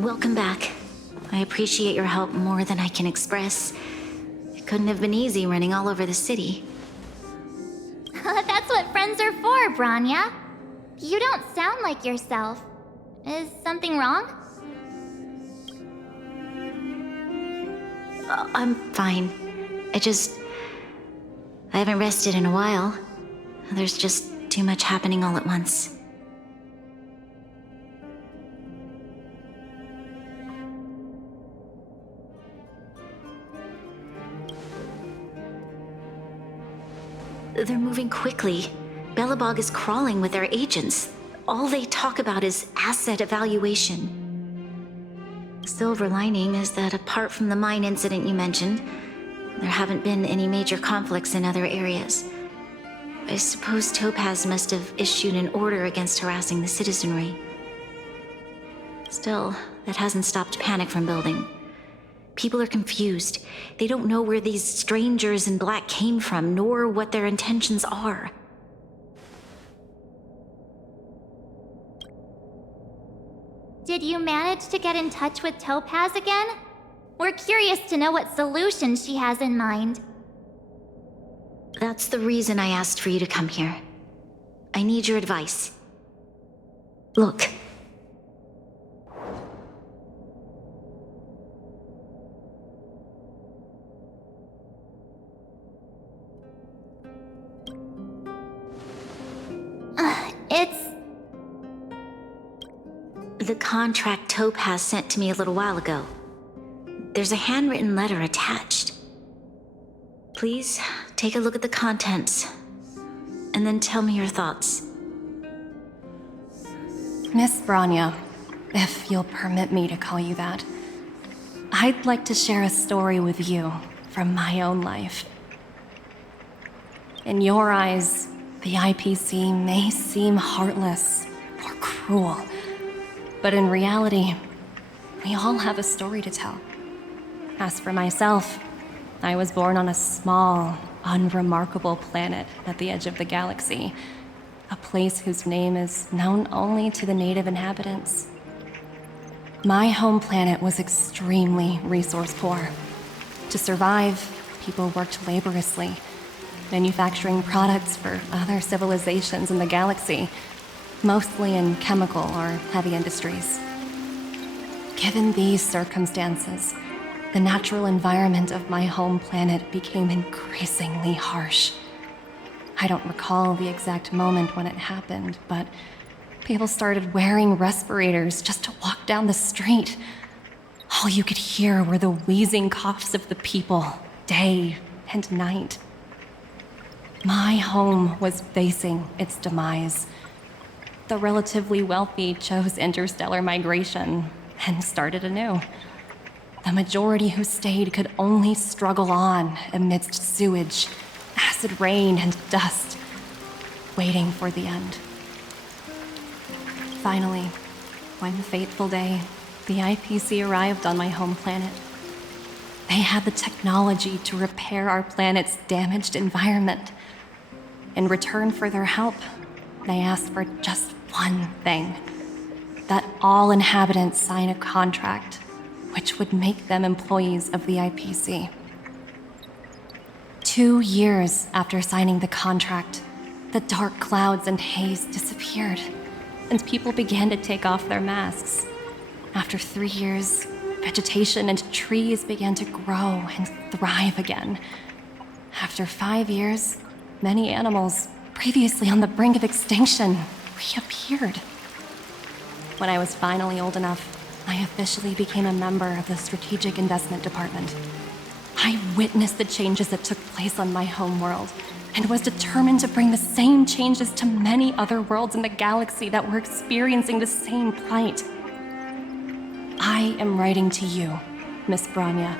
Welcome back. I appreciate your help more than I can express. It couldn't have been easy running all over the city. That's what friends are for, Branya. You don't sound like yourself. Is something wrong? I'm fine. I haven't rested in a while. There's just too much happening all at once. They're moving quickly. Belobog is crawling with their agents. All they talk about is asset evaluation. Silver lining is that apart from the mine incident you mentioned, there haven't been any major conflicts in other areas. I suppose Topaz must have issued an order against harassing the citizenry. Still, that hasn't stopped panic from building. People are confused. They don't know where these strangers in black came from, nor what their intentions are. Did you manage to get in touch with Topaz again? We're curious to know what solution she has in mind. That's the reason I asked for you to come here. I need your advice. Look. It's... The contract Topaz sent to me a little while ago. There's a handwritten letter attached. Please, take a look at the contents, and then tell me your thoughts. Miss Branya, if you'll permit me to call you that, I'd like to share a story with you from my own life. In your eyes, the IPC may seem heartless or cruel, but in reality, we all have a story to tell. As for myself, I was born on a small, unremarkable planet at the edge of the galaxy, a place whose name is known only to the native inhabitants. My home planet was extremely resource poor. To survive, people worked laboriously, manufacturing products for other civilizations in the galaxy, mostly in chemical or heavy industries. Given these circumstances, the natural environment of my home planet became increasingly harsh. I don't recall the exact moment when it happened, but people started wearing respirators just to walk down the street. All you could hear were the wheezing coughs of the people, day and night. My home was facing its demise. The relatively wealthy chose interstellar migration and started anew. The majority who stayed could only struggle on amidst sewage, acid rain, and dust, waiting for the end. Finally, one fateful day, the IPC arrived on my home planet. They had the technology to repair our planet's damaged environment. In return for their help, they asked for just one thing: that all inhabitants sign a contract which would make them employees of the IPC. 2 years after signing the contract, the dark clouds and haze disappeared, and people began to take off their masks. After 3 years, vegetation and trees began to grow and thrive again. After 5 years, many animals, previously on the brink of extinction, reappeared. When I was finally old enough, I officially became a member of the Strategic Investment Department. I witnessed the changes that took place on my home world, and was determined to bring the same changes to many other worlds in the galaxy that were experiencing the same plight. I am writing to you, Miss Branya,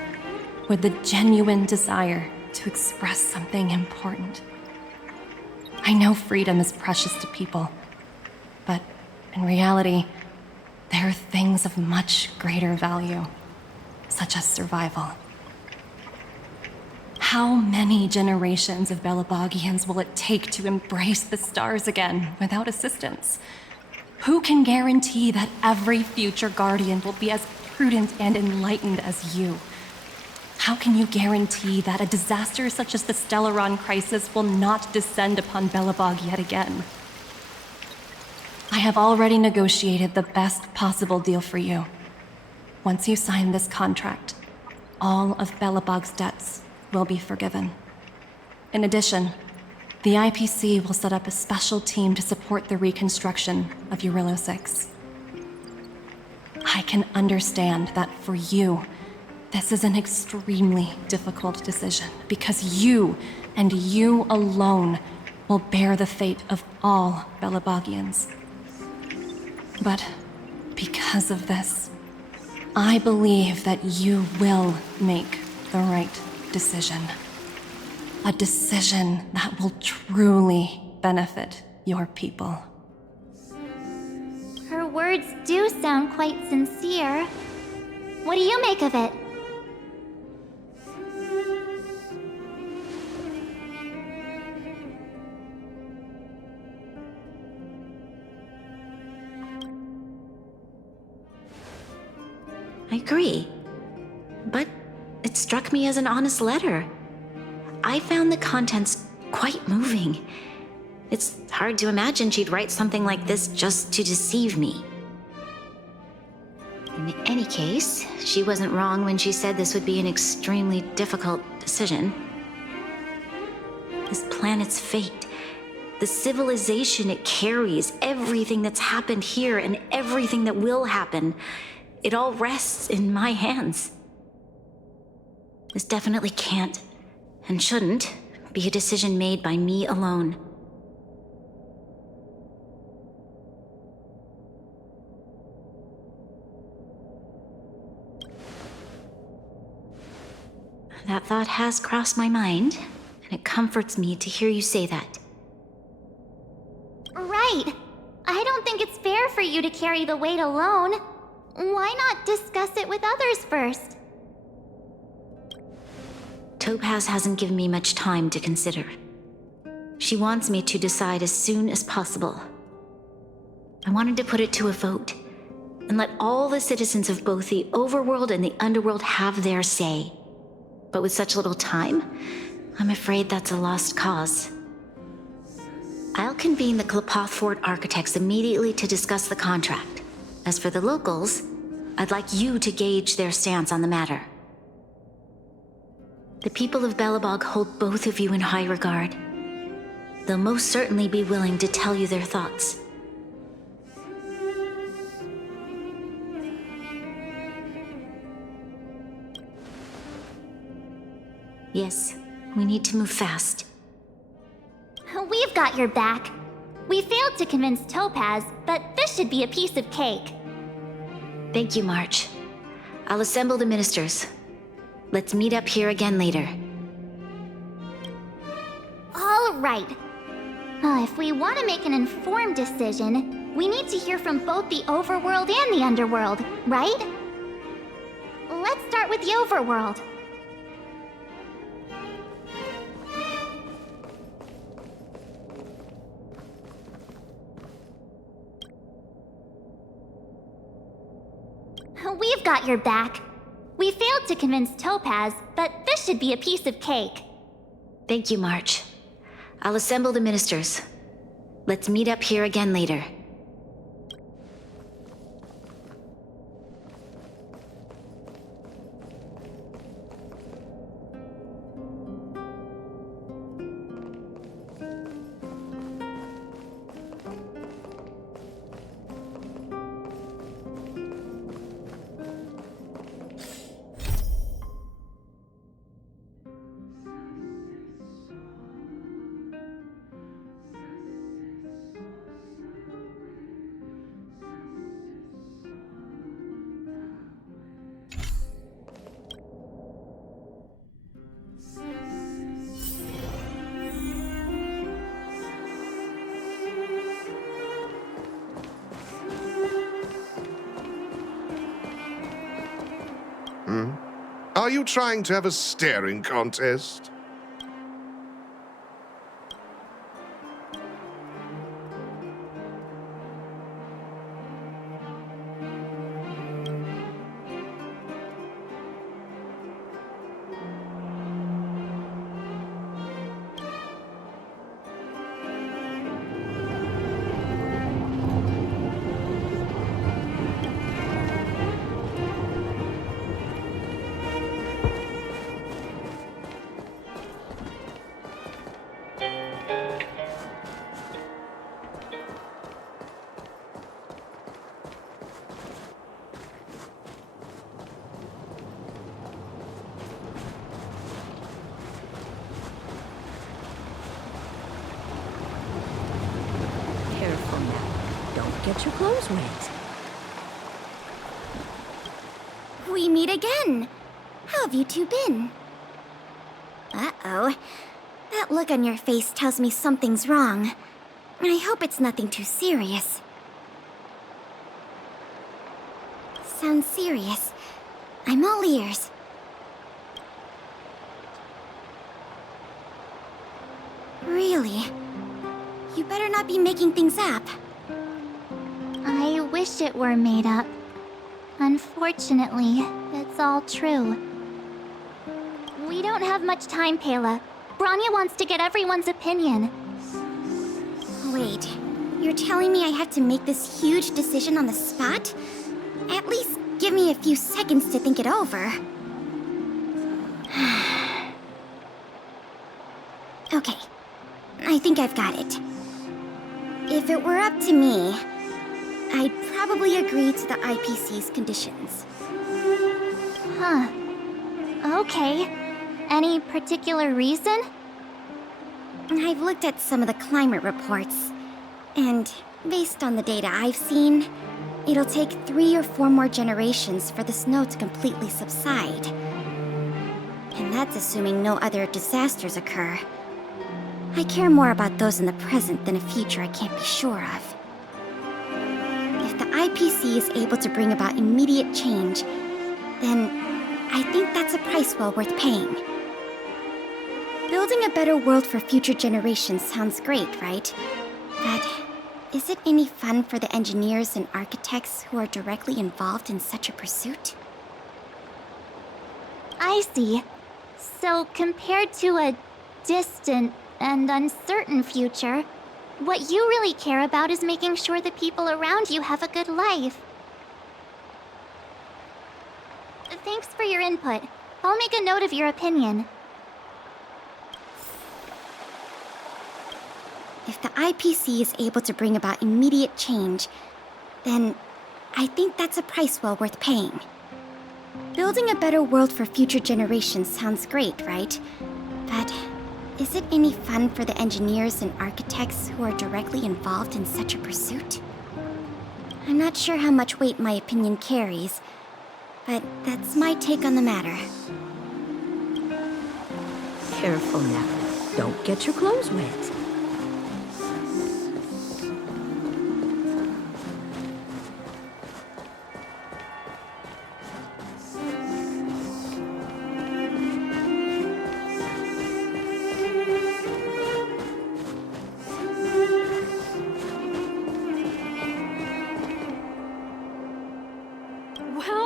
with the genuine desire to express something important. I know freedom is precious to people, but in reality, there are things of much greater value, such as survival. How many generations of Belobogians will it take to embrace the stars again without assistance? Who can guarantee that every future guardian will be as prudent and enlightened as you? How can you guarantee that a disaster such as the Stellaron crisis will not descend upon Belobog yet again? I have already negotiated the best possible deal for you. Once you sign this contract, all of Belobog's debts will be forgiven. In addition, the IPC will set up a special team to support the reconstruction of Eurillo 6. I can understand that for you, this is an extremely difficult decision because you, and you alone, will bear the fate of all Belobogians. But because of this, I believe that you will make the right decision. A decision that will truly benefit your people. Her words do sound quite sincere. What do you make of it? I agree. But it struck me as an honest letter. I found the contents quite moving. It's hard to imagine she'd write something like this just to deceive me. In any case, she wasn't wrong when she said this would be an extremely difficult decision. This planet's fate, the civilization it carries, everything that's happened here and everything that will happen, it all rests in my hands. This definitely can't, and shouldn't, be a decision made by me alone. That thought has crossed my mind, and it comforts me to hear you say that. Right. I don't think it's fair for you to carry the weight alone. Why not discuss it with others first? Topaz hasn't given me much time to consider. She wants me to decide as soon as possible. I wanted to put it to a vote, and let all the citizens of both the overworld and the underworld have their say. But with such little time, I'm afraid that's a lost cause. I'll convene the Klapoth Fort architects immediately to discuss the contract. As for the locals, I'd like you to gauge their stance on the matter. The people of Belobog hold both of you in high regard. They'll most certainly be willing to tell you their thoughts. Yes, we need to move fast. We've got your back. We failed to convince Topaz, but this should be a piece of cake. Thank you, March. I'll assemble the ministers. Let's meet up here again later. All right. If we want to make an informed decision, we need to hear from both the overworld and the underworld, right? Let's start with the overworld. We've got your back. We failed to convince Topaz, but this should be a piece of cake. Thank you, March. I'll assemble the ministers. Let's meet up here again later. Are you trying to have a staring contest? get your clothes wet. We meet again. How have you two been? Uh-oh. That look on your face tells me something's wrong. I hope it's nothing too serious. Sounds serious. I'm all ears. Really? You better not be making things up. I wish it were made up. Unfortunately, it's all true. We don't have much time, Pela. Branya wants to get everyone's opinion. Wait, you're telling me I have to make this huge decision on the spot? At least give me a few seconds to think it over. Okay, I think I've got it. If it were up to me, I'd probably agree to the IPC's conditions. Huh. Okay. Any particular reason? I've looked at some of the climate reports, and based on the data I've seen, it'll take 3 or 4 more generations for the snow to completely subside. And that's assuming no other disasters occur. I care more about those in the present than a future I can't be sure of. If the IPC is able to bring about immediate change, then I think that's a price well worth paying. Building a better world for future generations sounds great, right? But is it any fun for the engineers and architects who are directly involved in such a pursuit? I see. So compared to a distant and uncertain future, what you really care about is making sure the people around you have a good life. Thanks for your input. I'll make a note of your opinion. If the IPC is able to bring about immediate change, then I think that's a price well worth paying. Building a better world for future generations sounds great, right? But is it any fun for the engineers and architects who are directly involved in such a pursuit? I'm not sure how much weight my opinion carries, but that's my take on the matter. Careful now. Don't get your clothes wet.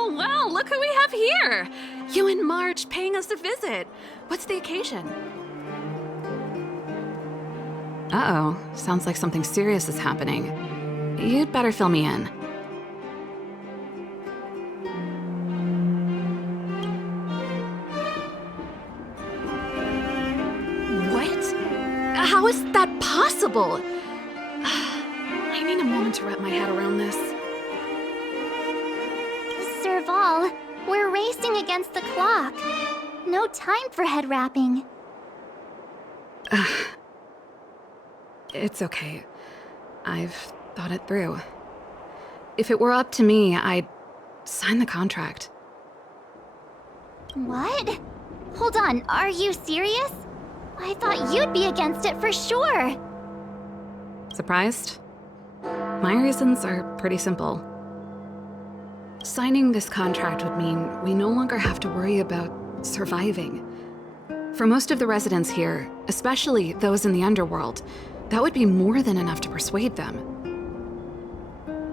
Well, look who we have here! You and Marge paying us a visit. What's the occasion? Uh-oh, sounds like something serious is happening. You'd better fill me in. What? How is that possible? I need a moment to wrap my head around this. Serval, we're racing against the clock. No time for head wrapping. It's okay. I've thought it through. If it were up to me, I'd sign the contract. What? Hold on, are you serious? I thought you'd be against it for sure. Surprised? My reasons are pretty simple. Signing this contract would mean we no longer have to worry about surviving. For most of the residents here, especially those in the underworld, that would be more than enough to persuade them.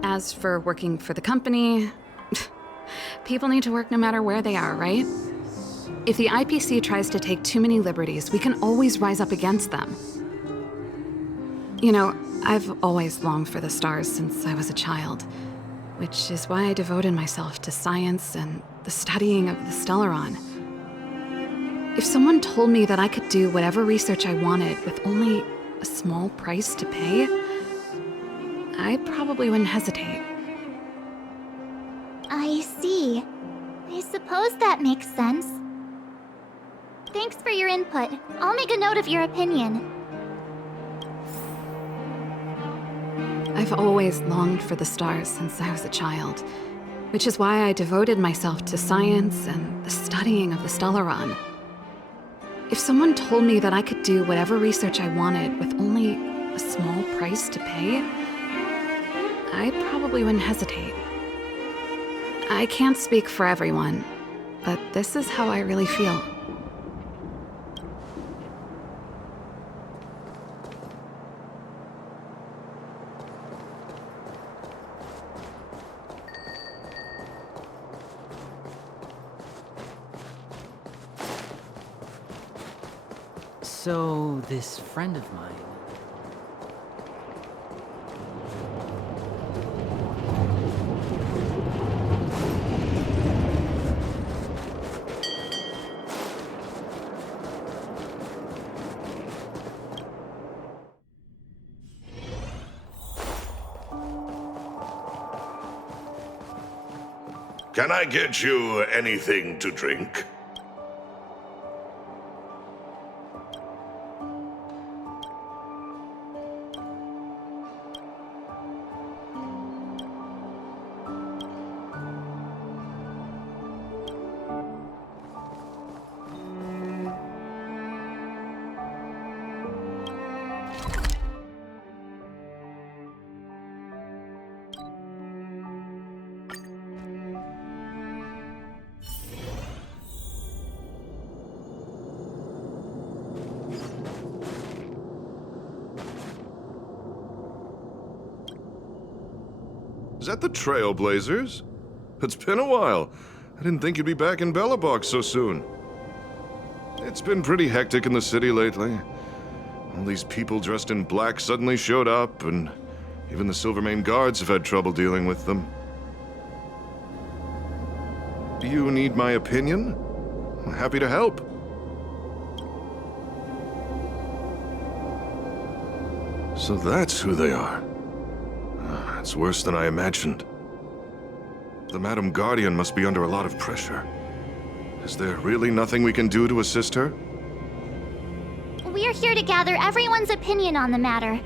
As for working for the company, people need to work no matter where they are, right? If the IPC tries to take too many liberties, we can always rise up against them. You know, I've always longed for the stars since I was a child, which is why I devoted myself to science and the studying of the Stellaron. If someone told me that I could do whatever research I wanted with only a small price to pay, I probably wouldn't hesitate. I see. I suppose that makes sense. Thanks for your input. I'll make a note of your opinion. I've always longed for the stars since I was a child, which is why I devoted myself to science and the studying of the Stellaron. If someone told me that I could do whatever research I wanted with only a small price to pay, I probably wouldn't hesitate. I can't speak for everyone, but this is how I really feel. So, this friend of mine... Can I get you anything to drink? Is that the Trailblazers? It's been a while. I didn't think you'd be back in Belobog so soon. It's been pretty hectic in the city lately. All these people dressed in black suddenly showed up, and even the Silvermane guards have had trouble dealing with them. Do you need my opinion? I'm happy to help. So that's who they are. It's worse than I imagined. The Madam Guardian must be under a lot of pressure. Is there really nothing we can do to assist her? We're here to gather everyone's opinion on the matter.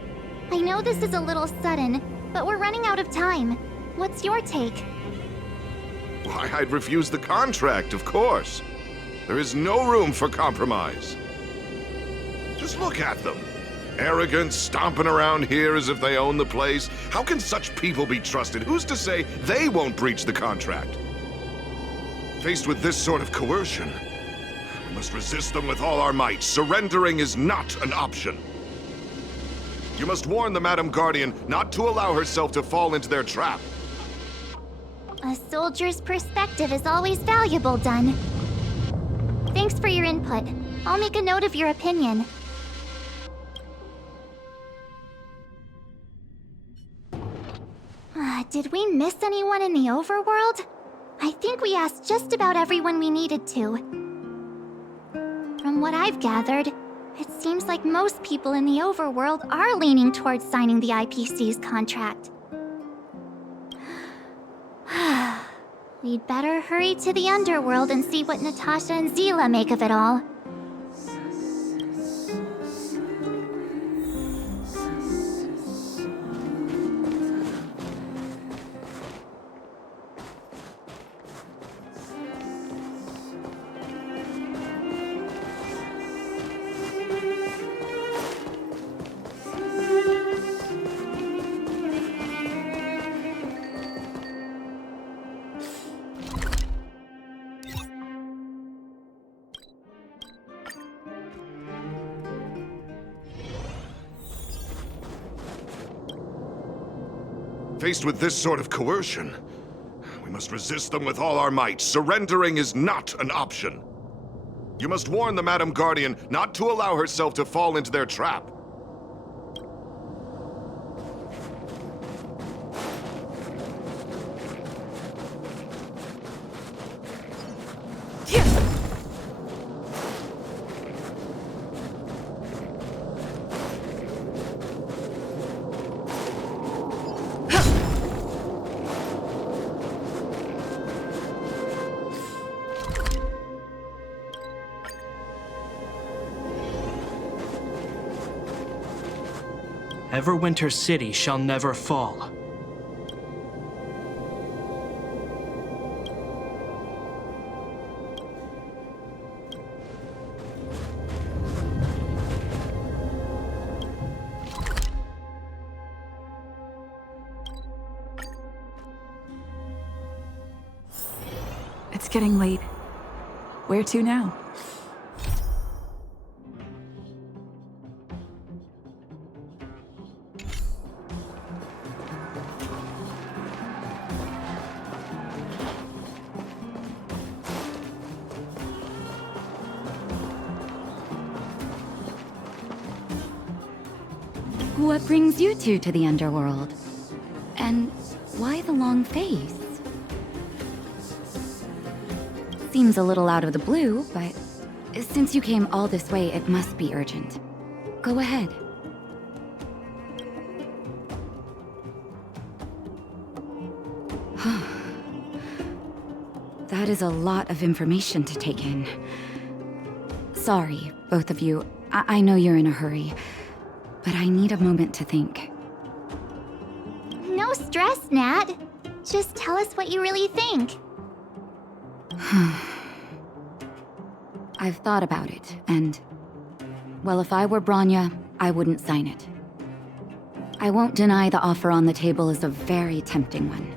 I know this is a little sudden, but we're running out of time. What's your take? Why, I'd refuse the contract, of course. There is no room for compromise. Just look at them. Arrogant, stomping around here as if they own the place. How can such people be trusted? Who's to say they won't breach the contract? Faced with this sort of coercion, we must resist them with all our might. Surrendering is not an option. You must warn the Madam Guardian not to allow herself to fall into their trap. A soldier's perspective is always valuable, Dun. Thanks for your input. I'll make a note of your opinion. Did we miss anyone in the overworld? I think we asked just about everyone we needed to. From what I've gathered, it seems like most people in the overworld are leaning towards signing the IPC's contract. We'd better hurry to the underworld and see what Natasha and Zila make of it all. Faced with this sort of coercion, we must resist them with all our might. Surrendering is not an option. You must warn the Madam Guardian not to allow herself to fall into their trap. Everwinter City shall never fall. It's getting late. Where to now? What brings you two to the underworld? And why the long face? Seems a little out of the blue, but since you came all this way, it must be urgent. Go ahead. That is a lot of information to take in. Sorry, both of you. I know you're in a hurry, but I need a moment to think. No stress, Nat. Just tell us what you really think. I've thought about it, and... well, if I were Bronya, I wouldn't sign it. I won't deny the offer on the table is a very tempting one.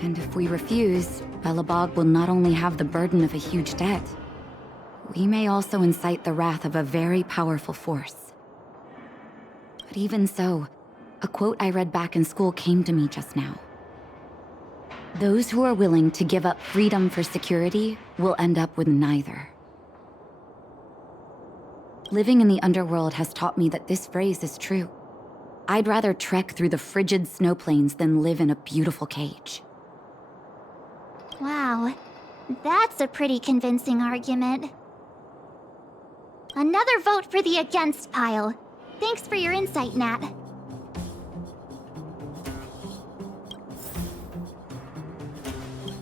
And if we refuse, Belobog will not only have the burden of a huge debt, we may also incite the wrath of a very powerful force. But even so, a quote I read back in school came to me just now. Those who are willing to give up freedom for security will end up with neither. Living in the underworld has taught me that this phrase is true. I'd rather trek through the frigid snow plains than live in a beautiful cage. Wow, that's a pretty convincing argument. Another vote for the against pile. Thanks for your insight, Nat.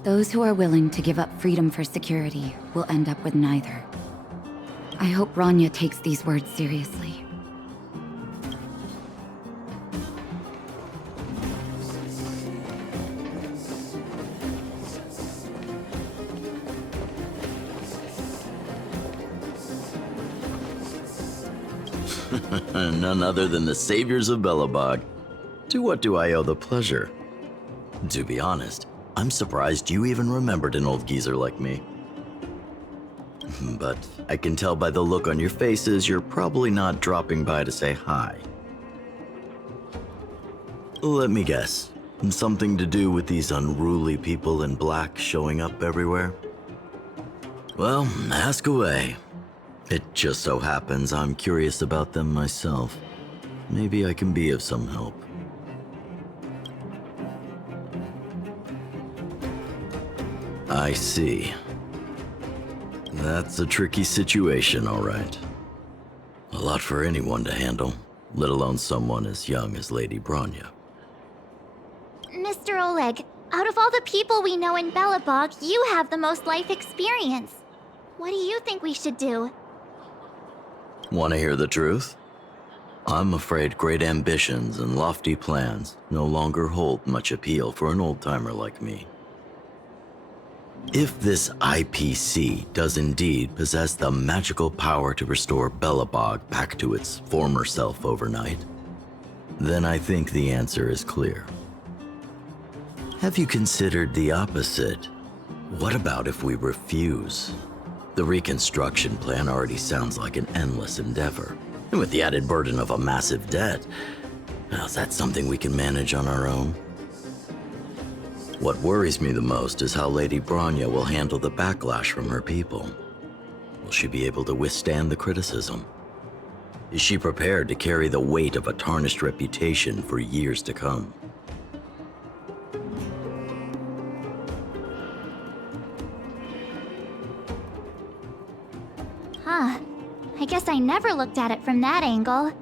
Those who are willing to give up freedom for security will end up with neither. I hope Bronya takes these words seriously. None other than the saviors of Belobog. To what do I owe the pleasure? To be honest, I'm surprised you even remembered an old geezer like me. But I can tell by the look on your faces you're probably not dropping by to say hi. Let me guess. Something to do with these unruly people in black showing up everywhere? Well, ask away. It just so happens I'm curious about them myself. Maybe I can be of some help. I see. That's a tricky situation, all right. A lot for anyone to handle, let alone someone as young as Lady Bronya. Mr. Oleg, out of all the people we know in Belobog, you have the most life experience. What do you think we should do? Want to hear the truth? I'm afraid great ambitions and lofty plans no longer hold much appeal for an old-timer like me. If this IPC does indeed possess the magical power to restore Belobog back to its former self overnight, then I think the answer is clear. Have you considered the opposite? What about if we refuse? The reconstruction plan already sounds like an endless endeavor. And with the added burden of a massive debt, now is that something we can manage on our own? What worries me the most is how Lady Bronya will handle the backlash from her people. Will she be able to withstand the criticism? Is she prepared to carry the weight of a tarnished reputation for years to come? Huh. I guess I never looked at it from that angle.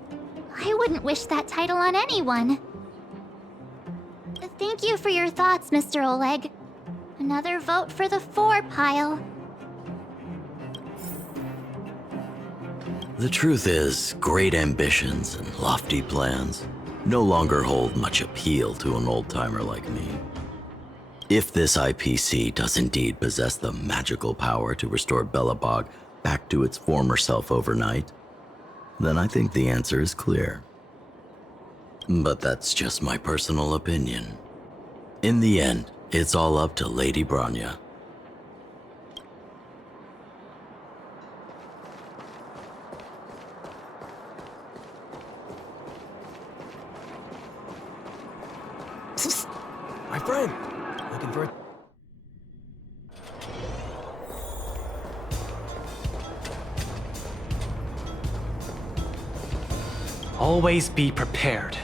I wouldn't wish that title on anyone. Thank you for your thoughts, Mr. Oleg. Another vote for the 4 pile. The truth is, great ambitions and lofty plans no longer hold much appeal to an old-timer like me. If this IPC does indeed possess the magical power to restore Belobog back to its former self overnight, then I think the answer is clear. But that's just my personal opinion. In the end, it's all up to Lady Bronya. My friend, looking for a... Always be prepared.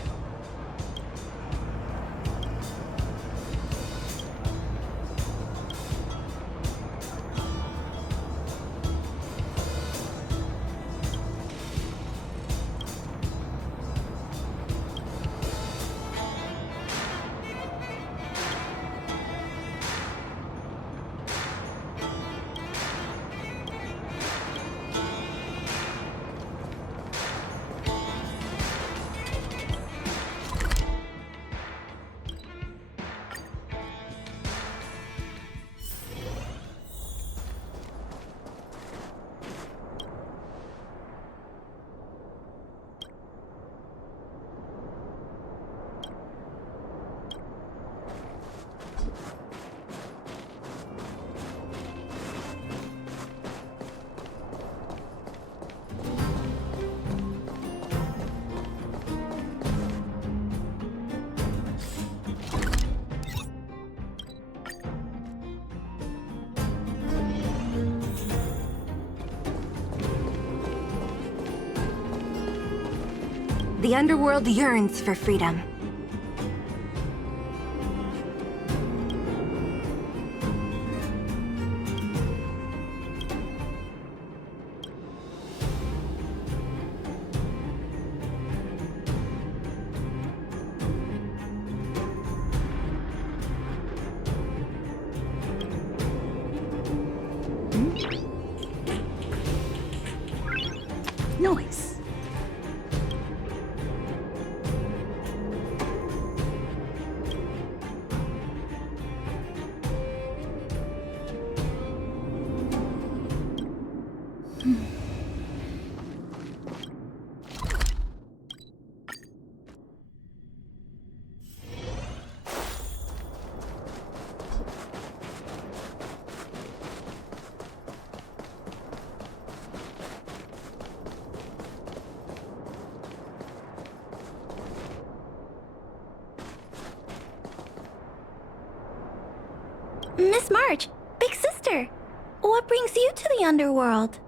The underworld yearns for freedom. Noise. Miss March, big sister, what brings you to the underworld?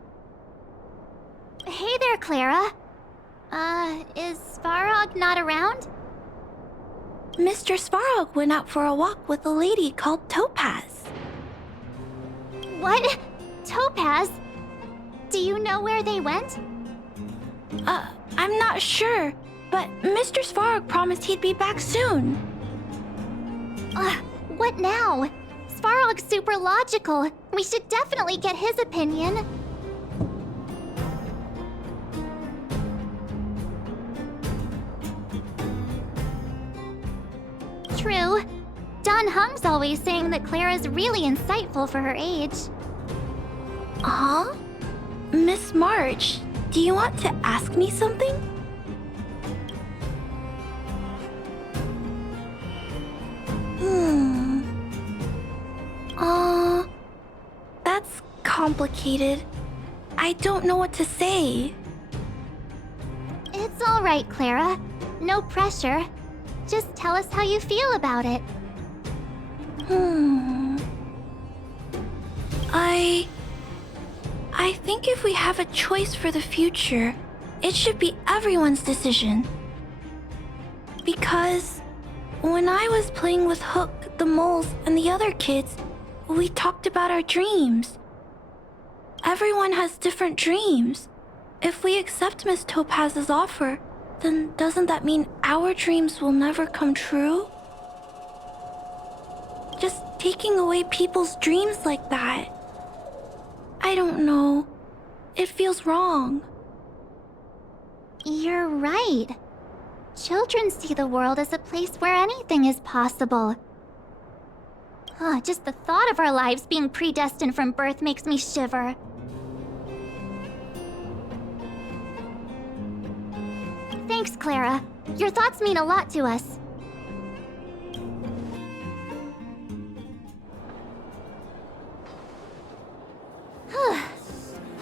Hey there, Clara. Is Svarog not around? Mr. Svarog went out for a walk with a lady called Topaz. What? Topaz? Do you know where they went? I'm not sure, but Mr. Svarog promised he'd be back soon. What now? Svarog's super logical. We should definitely get his opinion. True. Don Hung's always saying that Clara's really insightful for her age. Huh? Miss March, do you want to ask me something? That's complicated. I don't know what to say. It's all right, Clara. No pressure. Just tell us how you feel about it. I think if we have a choice for the future, it should be everyone's decision. Because when I was playing with Hook, the moles, and the other kids, we talked about our dreams. Everyone has different dreams. If we accept Miss Topaz's offer, then doesn't that mean our dreams will never come true? Just taking away people's dreams like that. I don't know. It feels wrong. You're right. Children see the world as a place where anything is possible. Just the thought of our lives being predestined from birth makes me shiver. Thanks, Clara. Your thoughts mean a lot to us.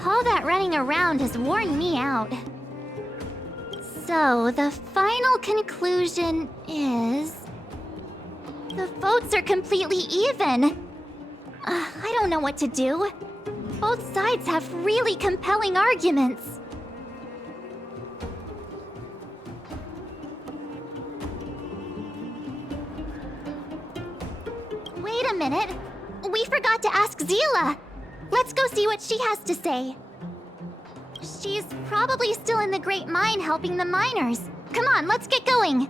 All that running around has worn me out. So, the final conclusion is... the votes are completely even. I don't know what to do. Both sides have really compelling arguments. Wait a minute. We forgot to ask Zila. Let's go see what she has to say. She's probably still in the Great Mine helping the miners. Come on, let's get going.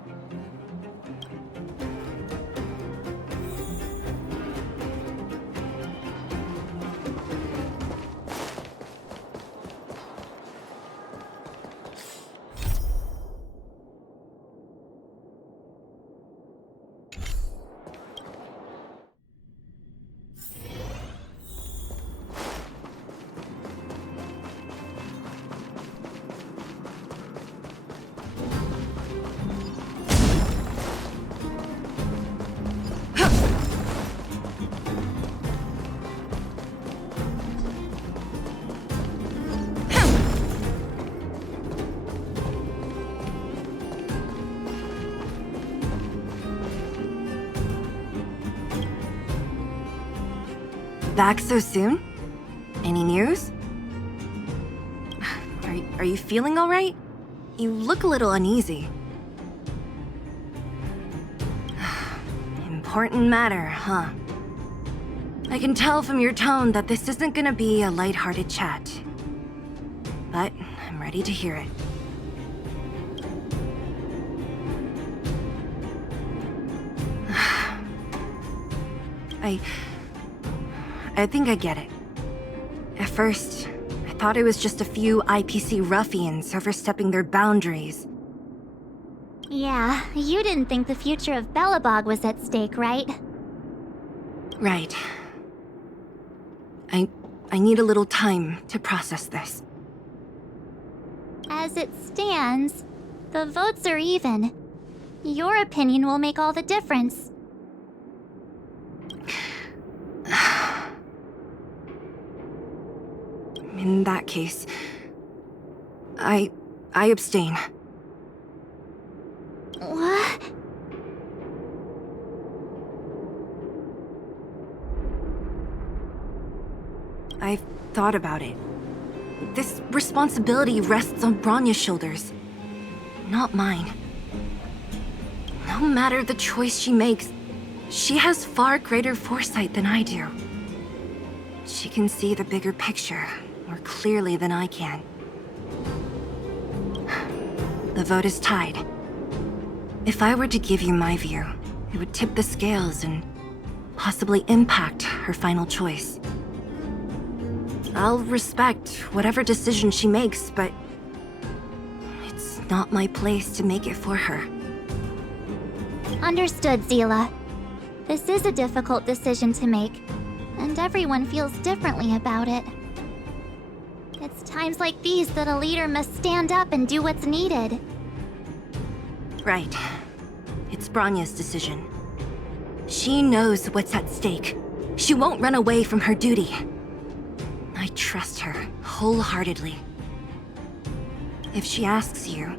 Back so soon? Any news? Are you feeling all right? You look a little uneasy. Important matter, huh? I can tell from your tone that this isn't gonna be a lighthearted chat. But I'm ready to hear it. I think I get it. At first, I thought it was just a few IPC ruffians overstepping their boundaries. Yeah, you didn't think the future of Belobog was at stake, right? Right. I need a little time to process this. As it stands, the votes are even. Your opinion will make all the difference. In that case, I abstain. What? I've thought about it. This responsibility rests on Bronya's shoulders, not mine. No matter the choice she makes, she has far greater foresight than I do. She can see the bigger picture more clearly than I can. The vote is tied. If I were to give you my view, it would tip the scales and possibly impact her final choice. I'll respect whatever decision she makes, but it's not my place to make it for her. Understood, Zila. This is a difficult decision to make, and everyone feels differently about it. It's times like these that a leader must stand up and do what's needed. Right. It's Bronya's decision. She knows what's at stake. She won't run away from her duty. I trust her wholeheartedly. If she asks you,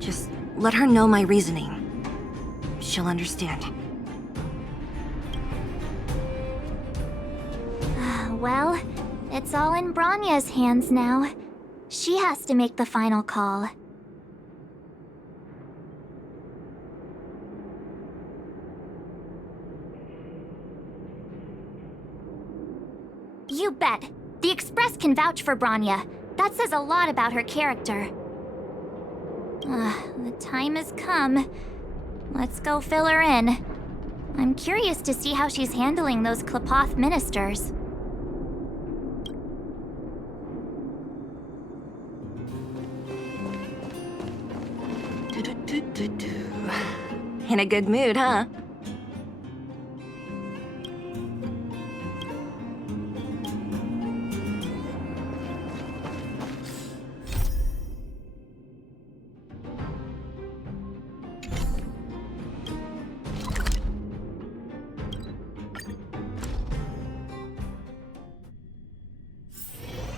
just let her know my reasoning. She'll understand. Well, it's all in Bronya's hands now. She has to make the final call. You bet. The Express can vouch for Bronya. That says a lot about her character. The time has come. Let's go fill her in. I'm curious to see how she's handling those Klapoth ministers. In a good mood, huh?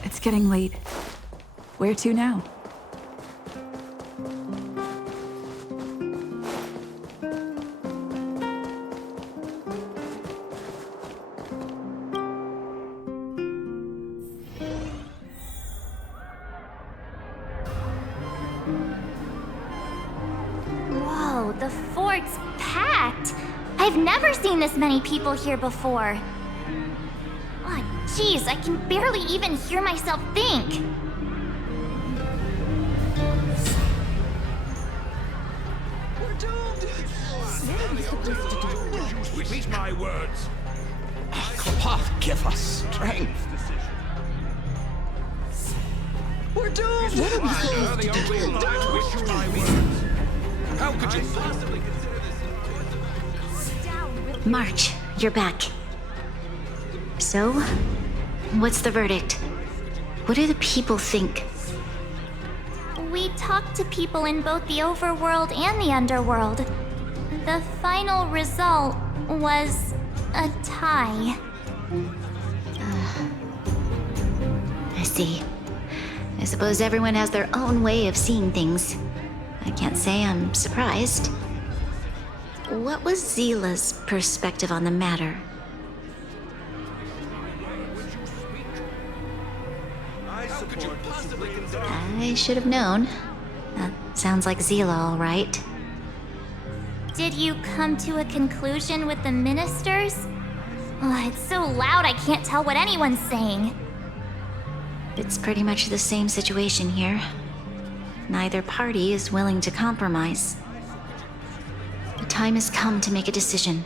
It's getting late. Where to now? Whoa, the fort's packed. I've never seen this many people here before. Oh, jeez, I can barely even hear myself think. Repeat my words. Cloth, give us strength. We're doomed. What are we supposed to do? Wish my words. How could you possibly consider this? March, you're back. So, what's the verdict? What do the people think? We talked to people in both the overworld and the underworld. The final result was a tie. I see. I suppose everyone has their own way of seeing things. I can't say I'm surprised. What was Zila's perspective on the matter? I should have known. That sounds like Zila, all right. Did you come to a conclusion with the ministers? Oh, it's so loud I can't tell what anyone's saying. It's pretty much the same situation here. Neither party is willing to compromise. The time has come to make a decision.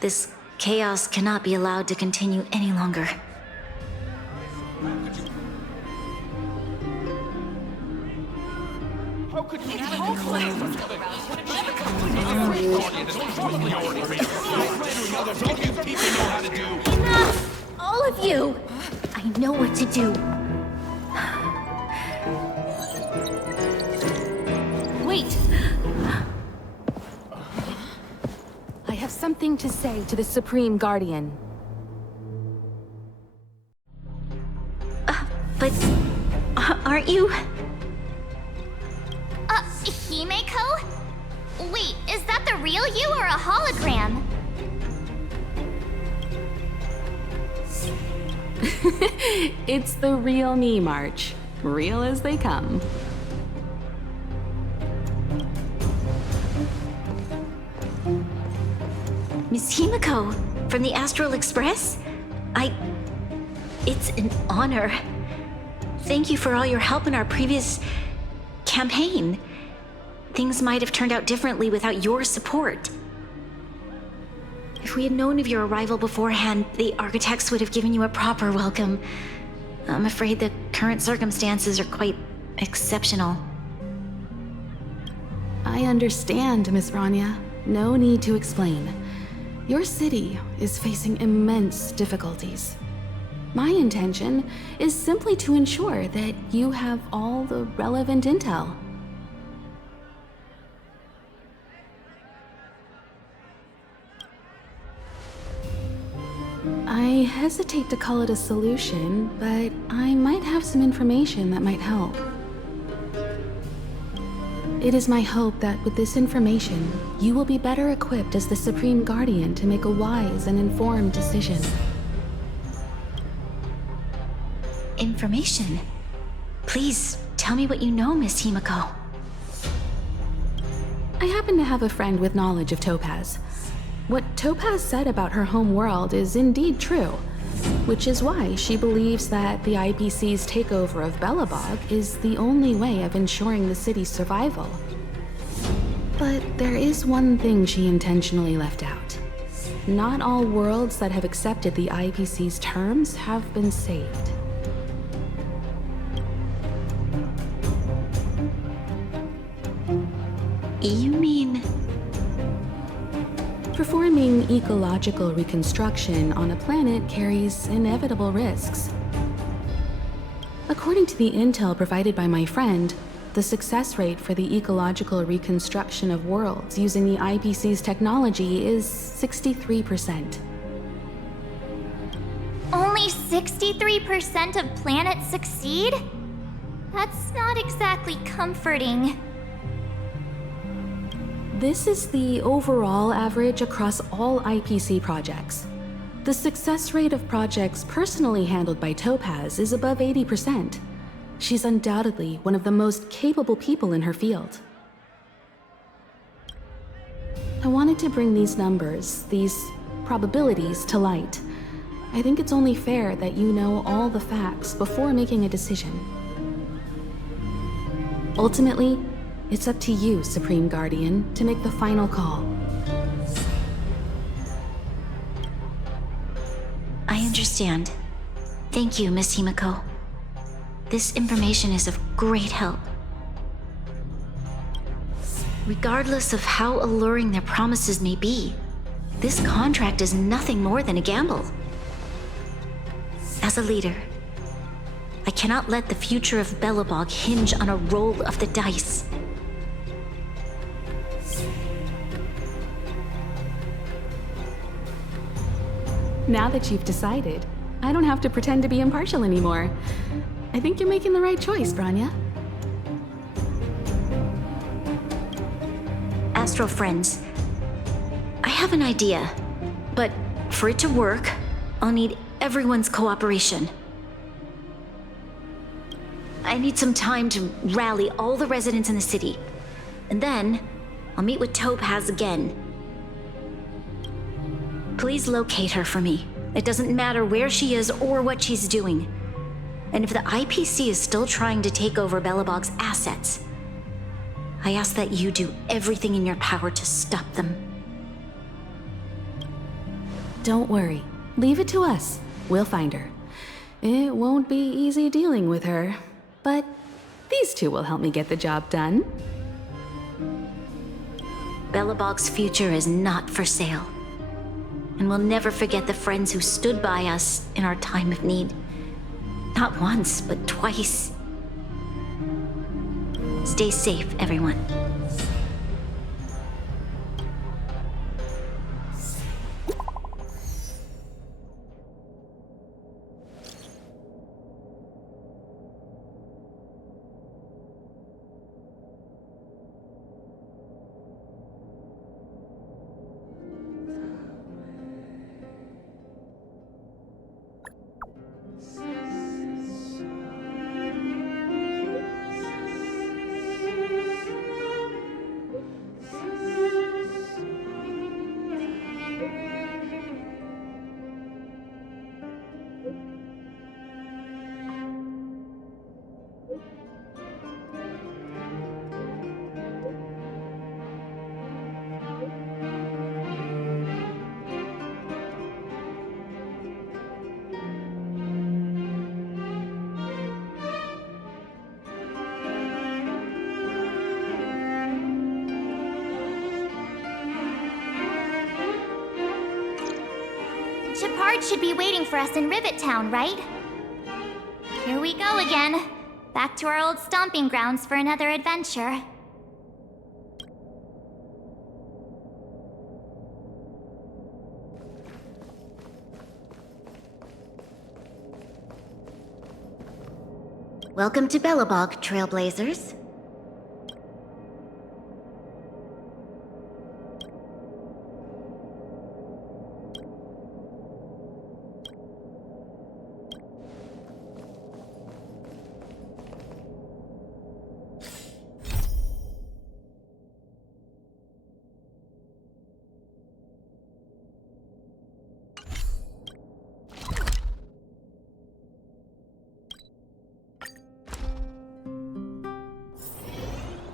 This chaos cannot be allowed to continue any longer. How could you Enough! All of you! I know what to do. Wait! I have something to say to the Supreme Guardian. But aren't you? Himeko? Wait, is that the real you or a hologram? It's the real me, March. Real as they come. Miss Himeko, from the Astral Express? It's an honor. Thank you for all your help in our previous campaign. Things might have turned out differently without your support. If we had known of your arrival beforehand, the architects would have given you a proper welcome. I'm afraid the current circumstances are quite exceptional. I understand, Miss Rania. No need to explain. Your city is facing immense difficulties. My intention is simply to ensure that you have all the relevant intel. I hesitate to call it a solution, but I might have some information that might help. It is my hope that with this information, you will be better equipped as the Supreme Guardian to make a wise and informed decision. Information? Please, tell me what you know, Miss Himeko. I happen to have a friend with knowledge of Topaz. What Topaz said about her home world is indeed true, which is why she believes that the IPC's takeover of Belobog is the only way of ensuring the city's survival. But there is one thing she intentionally left out. Not all worlds that have accepted the IPC's terms have been saved. You mean... Performing ecological reconstruction on a planet carries inevitable risks. According to the intel provided by my friend, the success rate for the ecological reconstruction of worlds using the IPC's technology is 63%. Only 63% of planets succeed? That's not exactly comforting. This is the overall average across all IPC projects. The success rate of projects personally handled by Topaz is above 80%. She's undoubtedly one of the most capable people in her field. I wanted to bring these numbers, these probabilities, to light. I think it's only fair that you know all the facts before making a decision. Ultimately, it's up to you, Supreme Guardian, to make the final call. I understand. Thank you, Miss Himiko. This information is of great help. Regardless of how alluring their promises may be, this contract is nothing more than a gamble. As a leader, I cannot let the future of Belobog hinge on a roll of the dice. Now that you've decided, I don't have to pretend to be impartial anymore. I think you're making the right choice, Branya. Astral friends, I have an idea, but for it to work, I'll need everyone's cooperation. I need some time to rally all the residents in the city, and then I'll meet with Topaz again. Please locate her for me. It doesn't matter where she is or what she's doing. And if the IPC is still trying to take over Belobog's assets, I ask that you do everything in your power to stop them. Don't worry. Leave it to us. We'll find her. It won't be easy dealing with her, but these two will help me get the job done. Belobog's future is not for sale. And we'll never forget the friends who stood by us in our time of need. Not once, but twice. Stay safe, everyone. Shepard should be waiting for us in Rivet Town, right? Here we go again. Back to our old stomping grounds for another adventure. Welcome to Belobog, Trailblazers.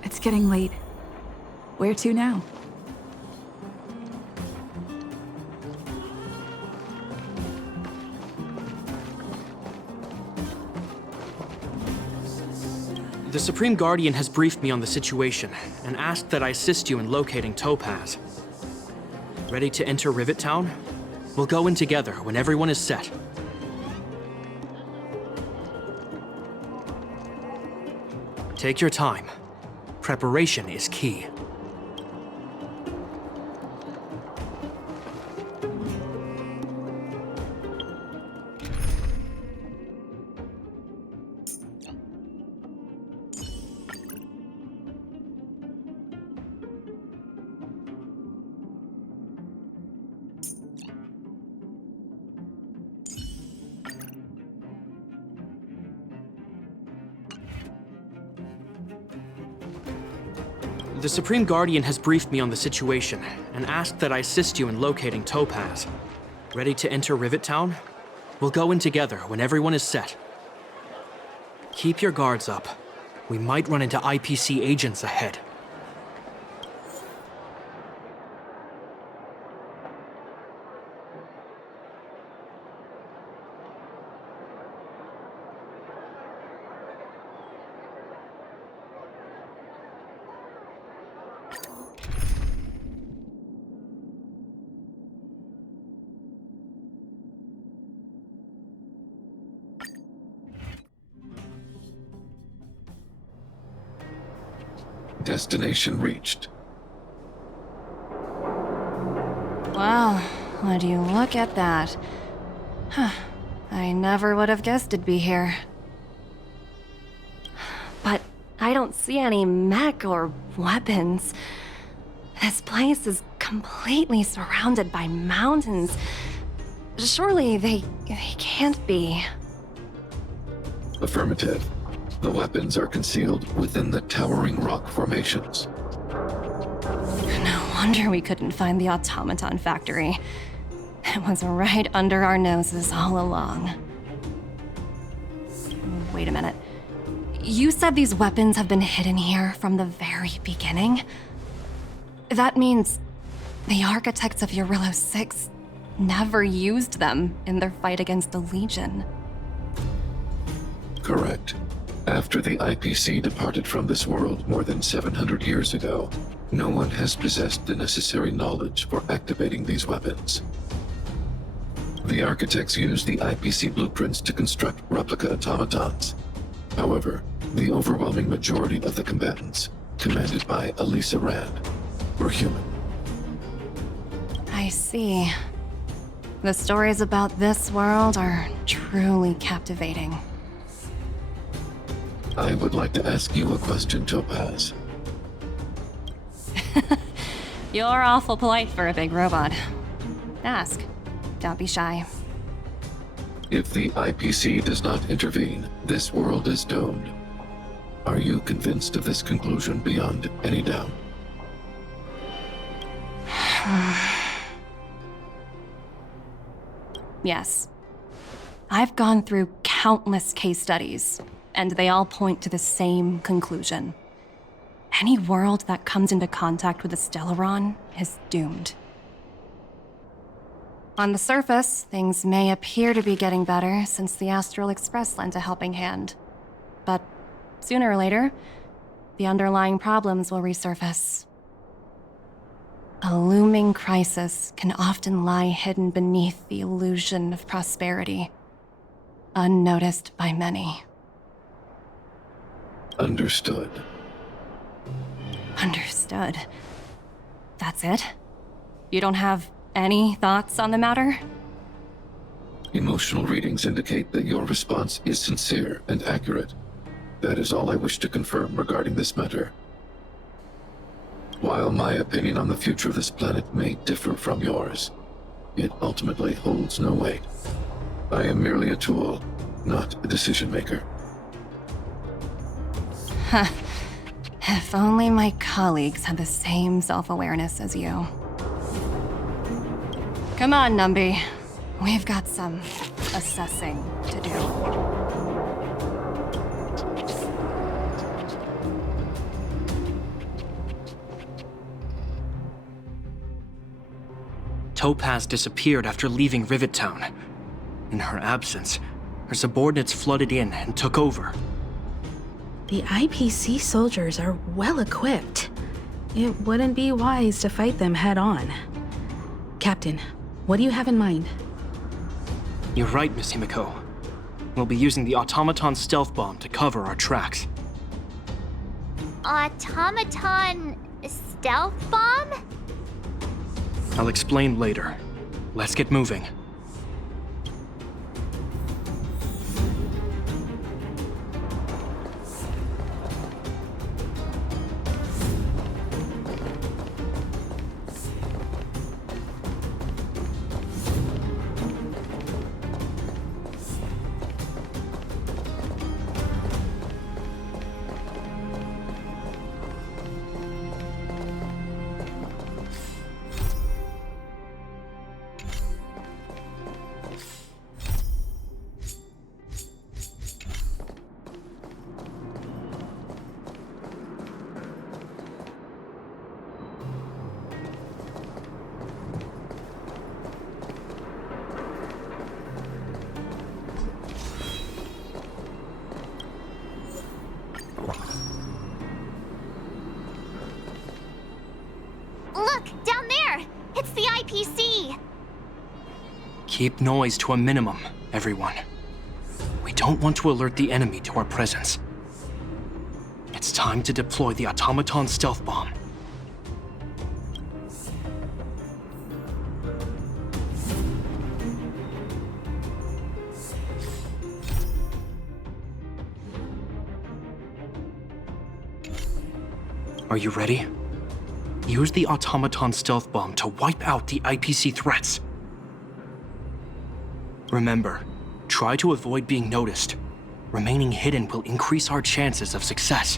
It's getting late. Where to now? The Supreme Guardian has briefed me on the situation and asked that I assist you in locating Topaz. Ready to enter Rivet Town? We'll go in together when everyone is set. Take your time. Preparation is key. The Supreme Guardian has briefed me on the situation and asked that I assist you in locating Topaz. Ready to enter Rivet Town? We'll go in together when everyone is set. Keep your guards up. We might run into IPC agents ahead. Destination reached. Wow, would you look at that? Huh. I never would have guessed it'd be here. But I don't see any mech or weapons. This place is completely surrounded by mountains. Surely they can't be. Affirmative. The weapons are concealed within the towering rock formations. No wonder we couldn't find the automaton factory. It was right under our noses all along. Wait a minute. You said these weapons have been hidden here from the very beginning? That means the architects of Eurillo 6 never used them in their fight against the Legion. Correct. After the IPC departed from this world more than 700 years ago, no one has possessed the necessary knowledge for activating these weapons. The architects used the IPC blueprints to construct replica automatons. However, the overwhelming majority of the combatants, commanded by Elisa Rand, were human. I see. The stories about this world are truly captivating. I would like to ask you a question, Topaz. You're awful polite for a big robot. Ask. Don't be shy. If the IPC does not intervene, this world is doomed. Are you convinced of this conclusion beyond any doubt? Yes. I've gone through countless case studies, and they all point to the same conclusion. Any world that comes into contact with a Stellaron is doomed. On the surface, things may appear to be getting better since the Astral Express lent a helping hand. But sooner or later, the underlying problems will resurface. A looming crisis can often lie hidden beneath the illusion of prosperity, unnoticed by many. Understood. Understood. That's it? You don't have any thoughts on the matter? Emotional readings indicate that your response is sincere and accurate. That is all I wish to confirm regarding this matter. While my opinion on the future of this planet may differ from yours, it ultimately holds no weight. I am merely a tool, not a decision maker. Huh. If only my colleagues had the same self-awareness as you. Come on, Numby. We've got some assessing to do. Topaz disappeared after leaving Rivet Town. In her absence, her subordinates flooded in and took over. The IPC soldiers are well equipped. It wouldn't be wise to fight them head on. Captain, what do you have in mind? You're right, Miss Himiko. We'll be using the automaton stealth bomb to cover our tracks. Automaton stealth bomb? I'll explain later. Let's get moving. Look, down there! It's the IPC! Keep noise to a minimum, everyone. We don't want to alert the enemy to our presence. It's time to deploy the automaton stealth bomb. Are you ready? Use the automaton stealth bomb to wipe out the IPC threats. Remember, try to avoid being noticed. Remaining hidden will increase our chances of success.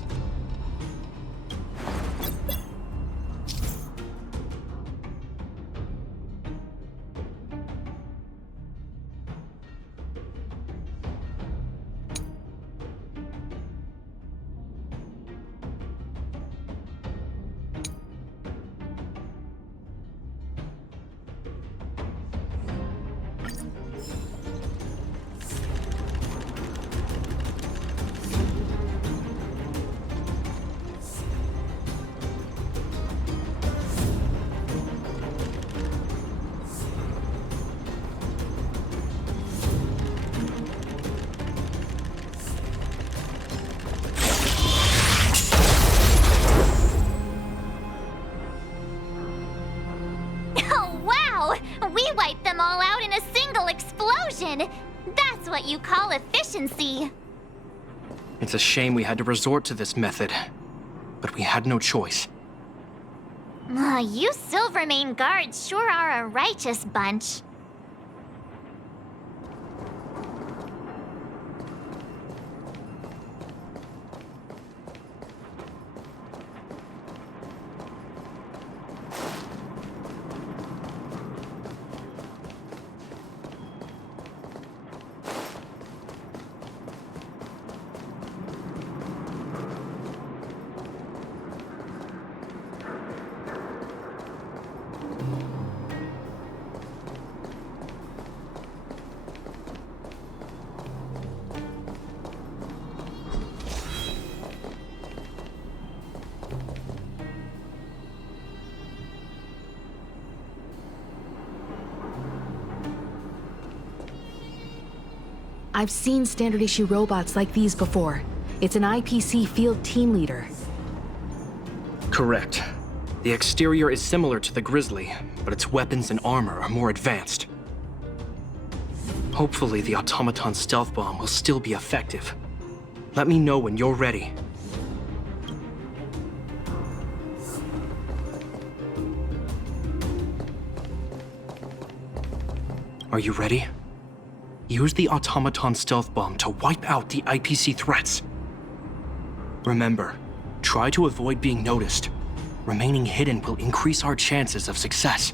We wiped them all out in a single explosion! That's what you call efficiency! It's a shame we had to resort to this method, but we had no choice. You Silvermane guards sure are a righteous bunch. I've seen standard issue robots like these before. It's an IPC field team leader. Correct. The exterior is similar to the Grizzly, but its weapons and armor are more advanced. Hopefully the automaton stealth bomb will still be effective. Let me know when you're ready. Are you ready? Use the automaton stealth bomb to wipe out the IPC threats. Remember, try to avoid being noticed. Remaining hidden will increase our chances of success.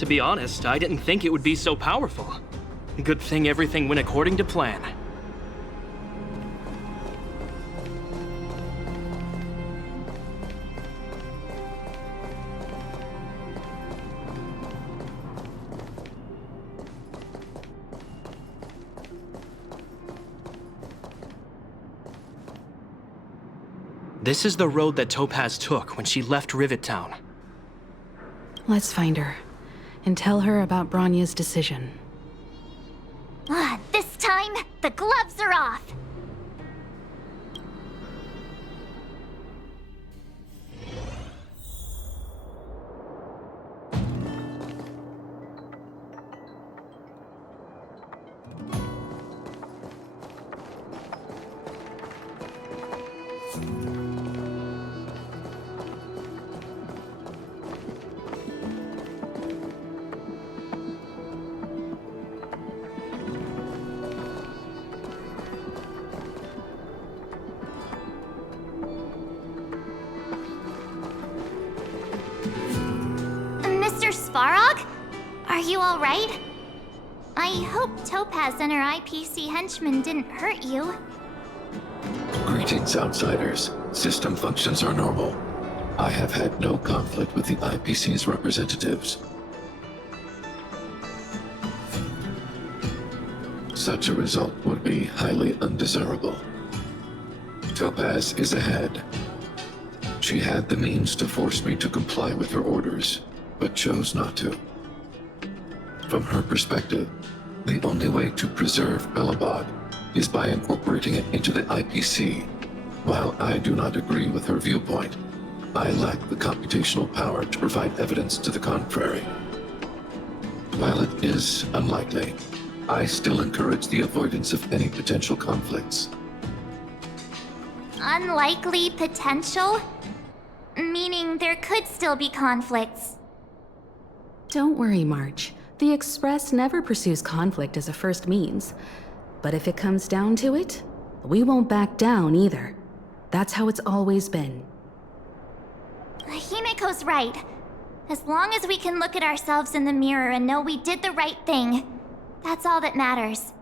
To be honest, I didn't think it would be so powerful. Good thing everything went according to plan. This is the road that Topaz took when she left Rivet Town. Let's find her and tell her about Bronya's decision. This time, the gloves are off. Mr. Svarog? Are you alright? I hope Topaz and her IPC henchmen didn't hurt you. Greetings, outsiders. System functions are normal. I have had no conflict with the IPC's representatives. Such a result would be highly undesirable. Topaz is ahead. She had the means to force me to comply with her orders, but chose not to. From her perspective, the only way to preserve Belobog is by incorporating it into the IPC. While I do not agree with her viewpoint, I lack the computational power to provide evidence to the contrary. While it is unlikely, I still encourage the avoidance of any potential conflicts. Unlikely potential? Meaning there could still be conflicts. Don't worry, March. The Express never pursues conflict as a first means. But if it comes down to it, we won't back down either. That's how it's always been. Himiko's right. As long as we can look at ourselves in the mirror and know we did the right thing, that's all that matters.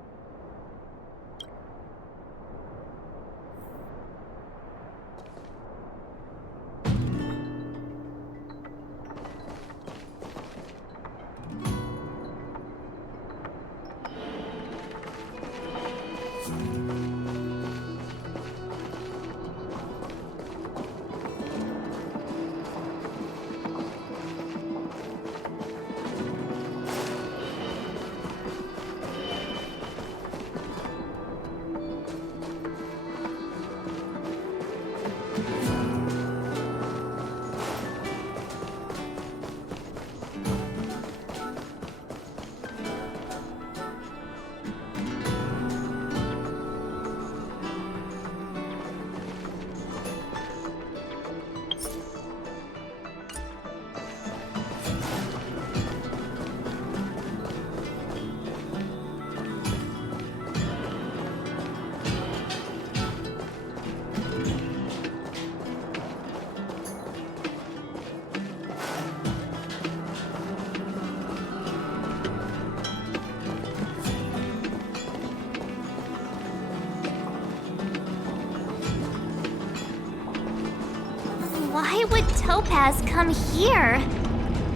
Why would Topaz come here?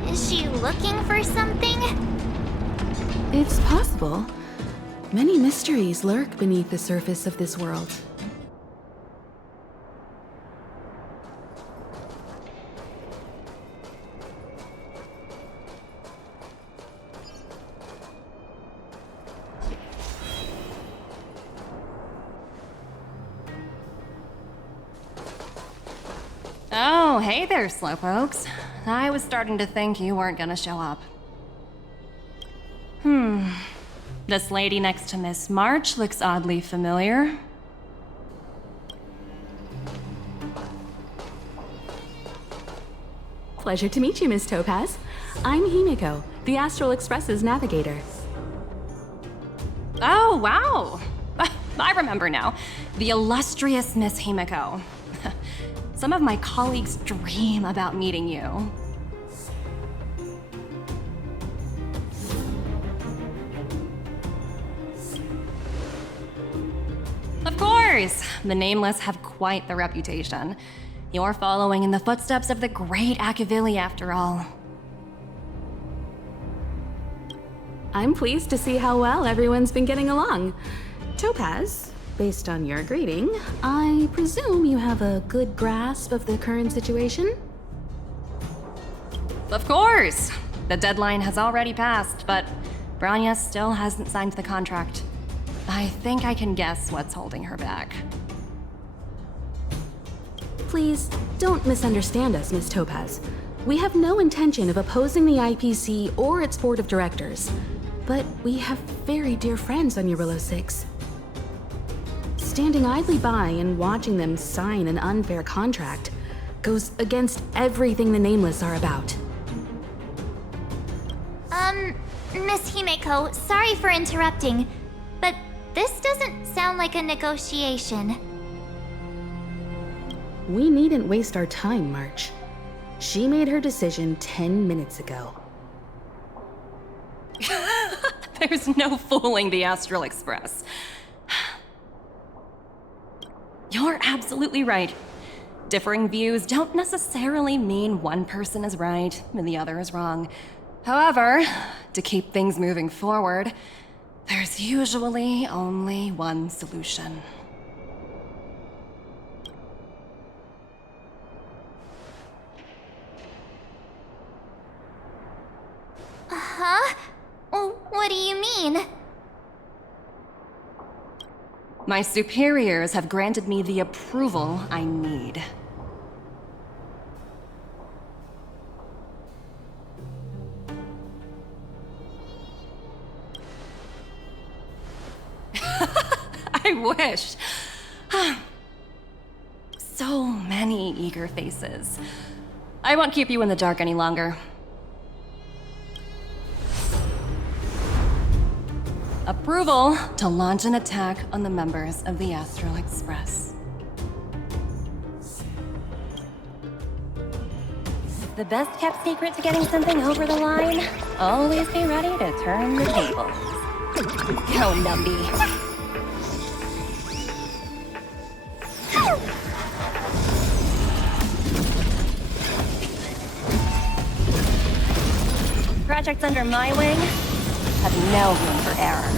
Is she looking for something? It's possible. Many mysteries lurk beneath the surface of this world. Oh, hey there, slowpokes. I was starting to think you weren't gonna show up. This lady next to Miss March looks oddly familiar. Pleasure to meet you, Miss Topaz. I'm Himiko, the Astral Express's navigator. Oh, wow! I remember now. The illustrious Miss Himiko. Some of my colleagues dream about meeting you. course! The Nameless have quite the reputation. You're following in the footsteps of the great Akavili, after all. I'm pleased to see how well everyone's been getting along. Topaz, based on your greeting, I presume you have a good grasp of the current situation? Of course! The deadline has already passed, but Bronya still hasn't signed the contract. I think I can guess what's holding her back. Please, don't misunderstand us, Miss Topaz. We have no intention of opposing the IPC or its board of directors, but we have very dear friends on Eurillo 6. Standing idly by and watching them sign an unfair contract goes against everything the Nameless are about. Miss Himeko, sorry for interrupting, but this doesn't sound like a negotiation. We needn't waste our time, March. She made her decision 10 minutes ago. There's no fooling the Astral Express. You're absolutely right. Differing views don't necessarily mean one person is right and the other is wrong. However, to keep things moving forward, there's usually only one solution. Huh? What do you mean? My superiors have granted me the approval I need. I wish. So many eager faces. I won't keep you in the dark any longer. Approval to launch an attack on the members of the Astral Express. The best kept secret to getting something over the line? Always be ready to turn the tables. Go, Numby. Projects under my wing have no room for error.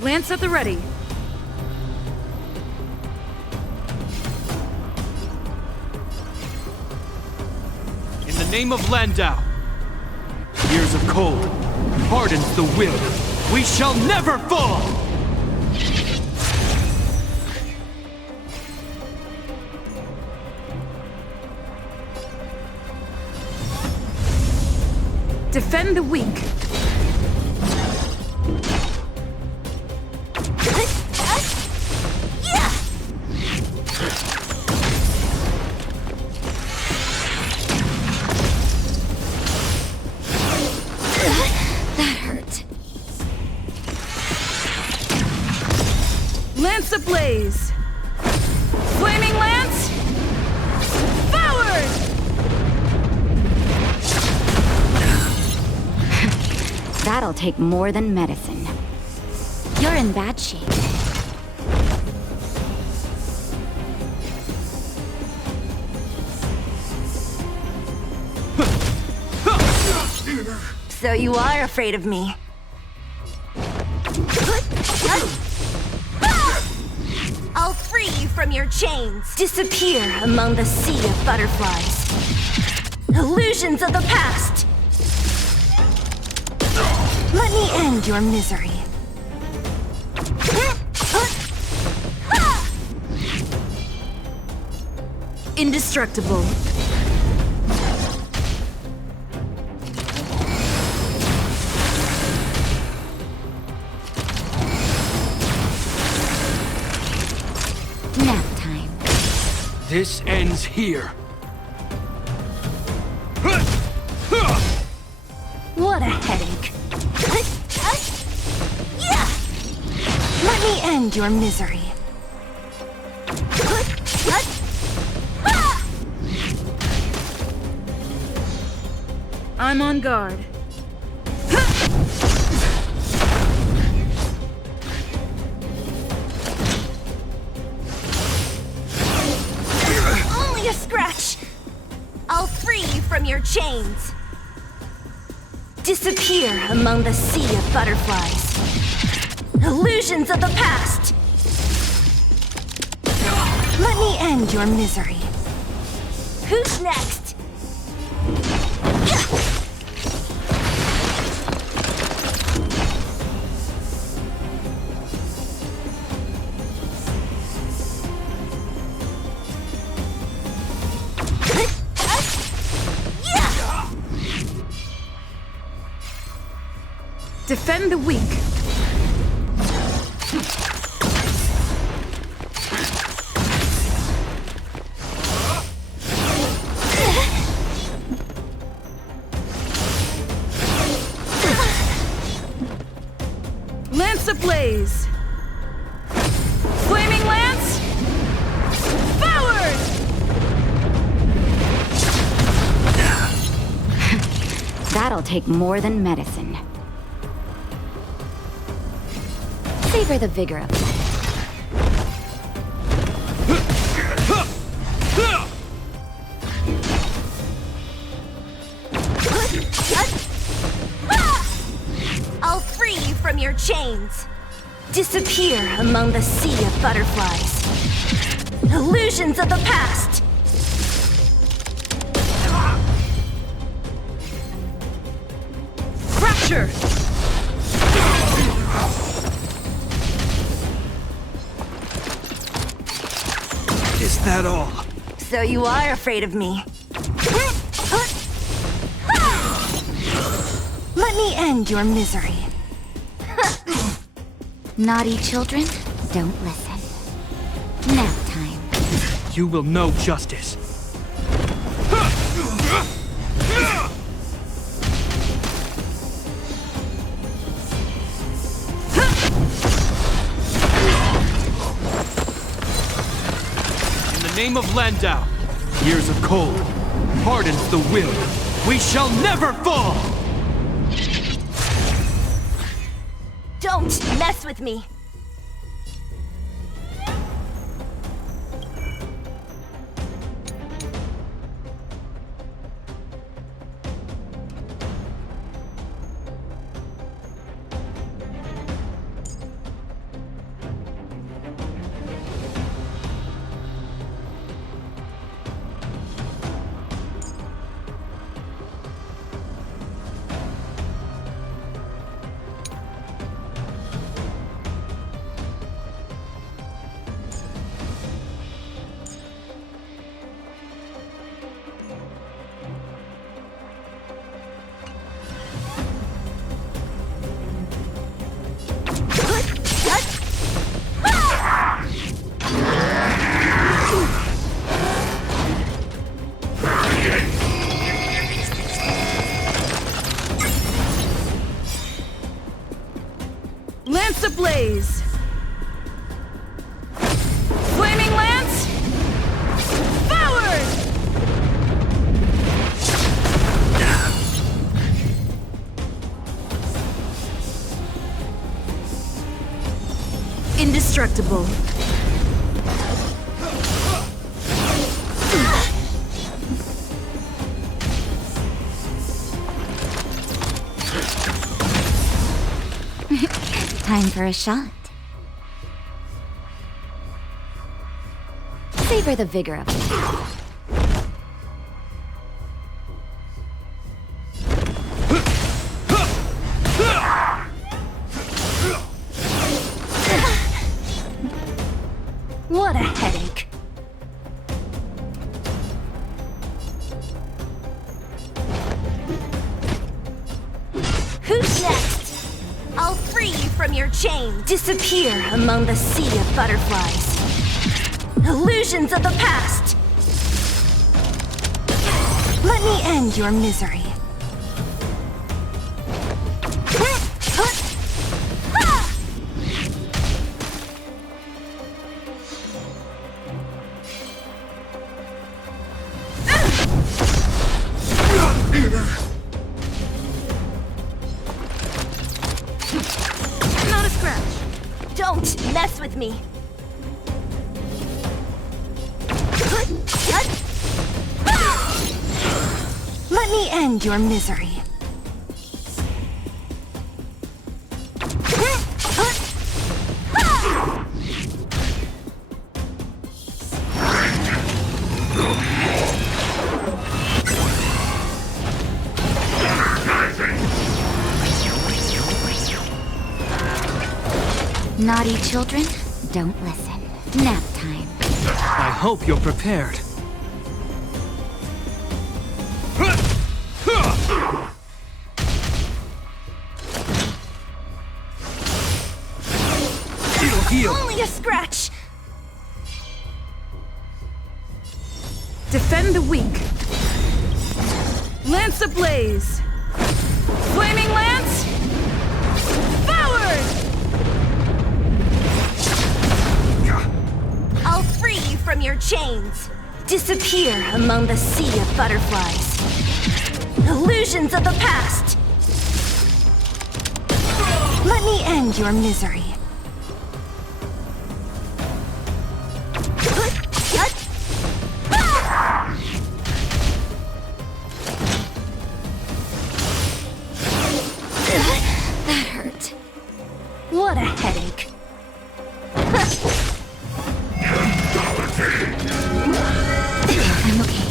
Lance at the ready. In the name of Landau, years of cold hardens the will. We shall never fall! Defend the weak. That hurt. Lance ablaze. Flaming lance. Forward! That'll take more than medicine. You're in bad shape. So you are afraid of me. I'll free you from your chains. Disappear among the sea of butterflies. Illusions of the past. Let me end your misery. Indestructible. Nap time. This ends here. What a headache. Let me end your misery. I'm on guard. Only a scratch! I'll free you from your chains. Disappear among the sea of butterflies. Illusions of the past! Let me end your misery. Who's next? Defend the weak. Lance ablaze! Flaming lance! Forward! That'll take more than medicine. Savor the vigor of life. I'll free you from your chains. Disappear among the sea of butterflies. Illusions of the past. Fracture! Is that all? So you are afraid of me. Let me end your misery. Naughty children, don't listen. Nap time. You will know justice. In the name of Landau, years of cold hardens the will. We shall never fall! Don't mess with me. Lance ablaze! Flaming lance! Forward! Indestructible. Time for a shot. Savor the vigor of life. What a headache. Who's next? I'll free you from your chain. Disappear among the sea of butterflies. Illusions of the past. Let me end your misery. me. Let me end your misery. Naughty children, don't listen. Nap time. I hope you're prepared. It'll heal. Only a scratch. Defend the weak. Lance ablaze. Flaming lance. Forward! I'll free you from your chains. Disappear among the sea of butterflies. Illusions of the past. Let me end your misery. That hurt. What a headache. I'm okay.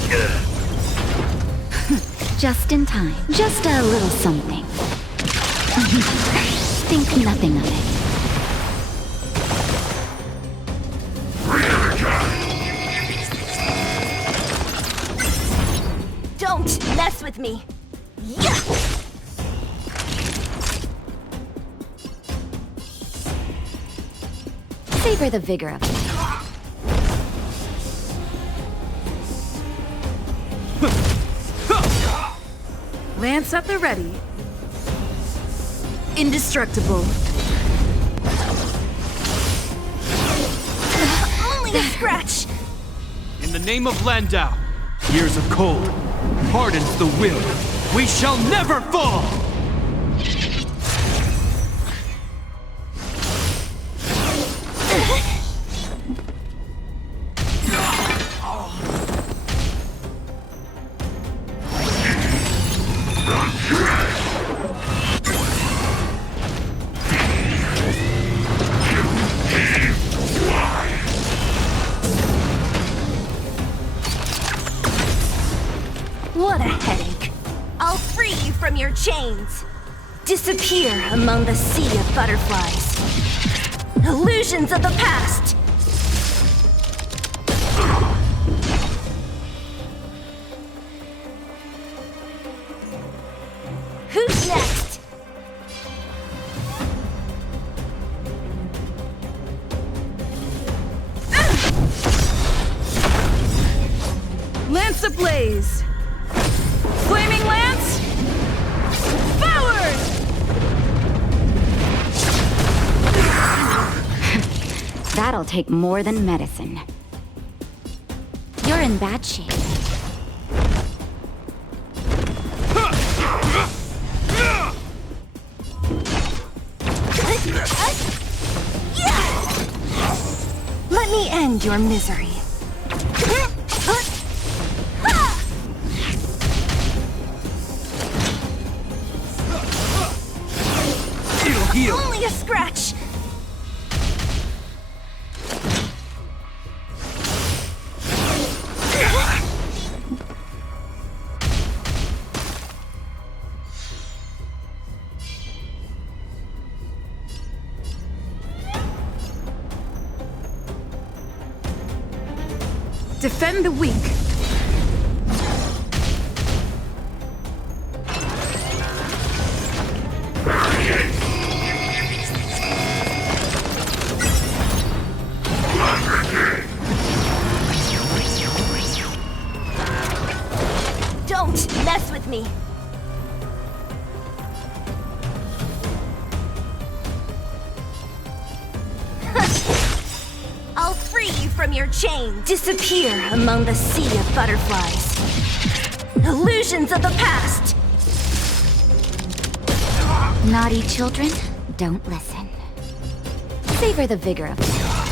Just in time. Just a little something. Think nothing of it. Don't mess with me. Yeah! Savor the vigor of it. Lance at the ready. Indestructible. Only a scratch. In the name of Landau, years of cold hardens the will. We shall never fall! What a headache. I'll free you from your chains. Disappear among the sea of butterflies. Illusions of the past. Who's next? Lance ablaze. Flaming lance. Forward! That'll take more than medicine. You're in bad shape. Let me end your misery. It'll heal. Only a scratch. Defend the weak. Don't mess with me. I'll free you from your chains. Disappear among the sea of butterflies. Illusions of the past. Naughty children, don't listen. Savor the vigor of it.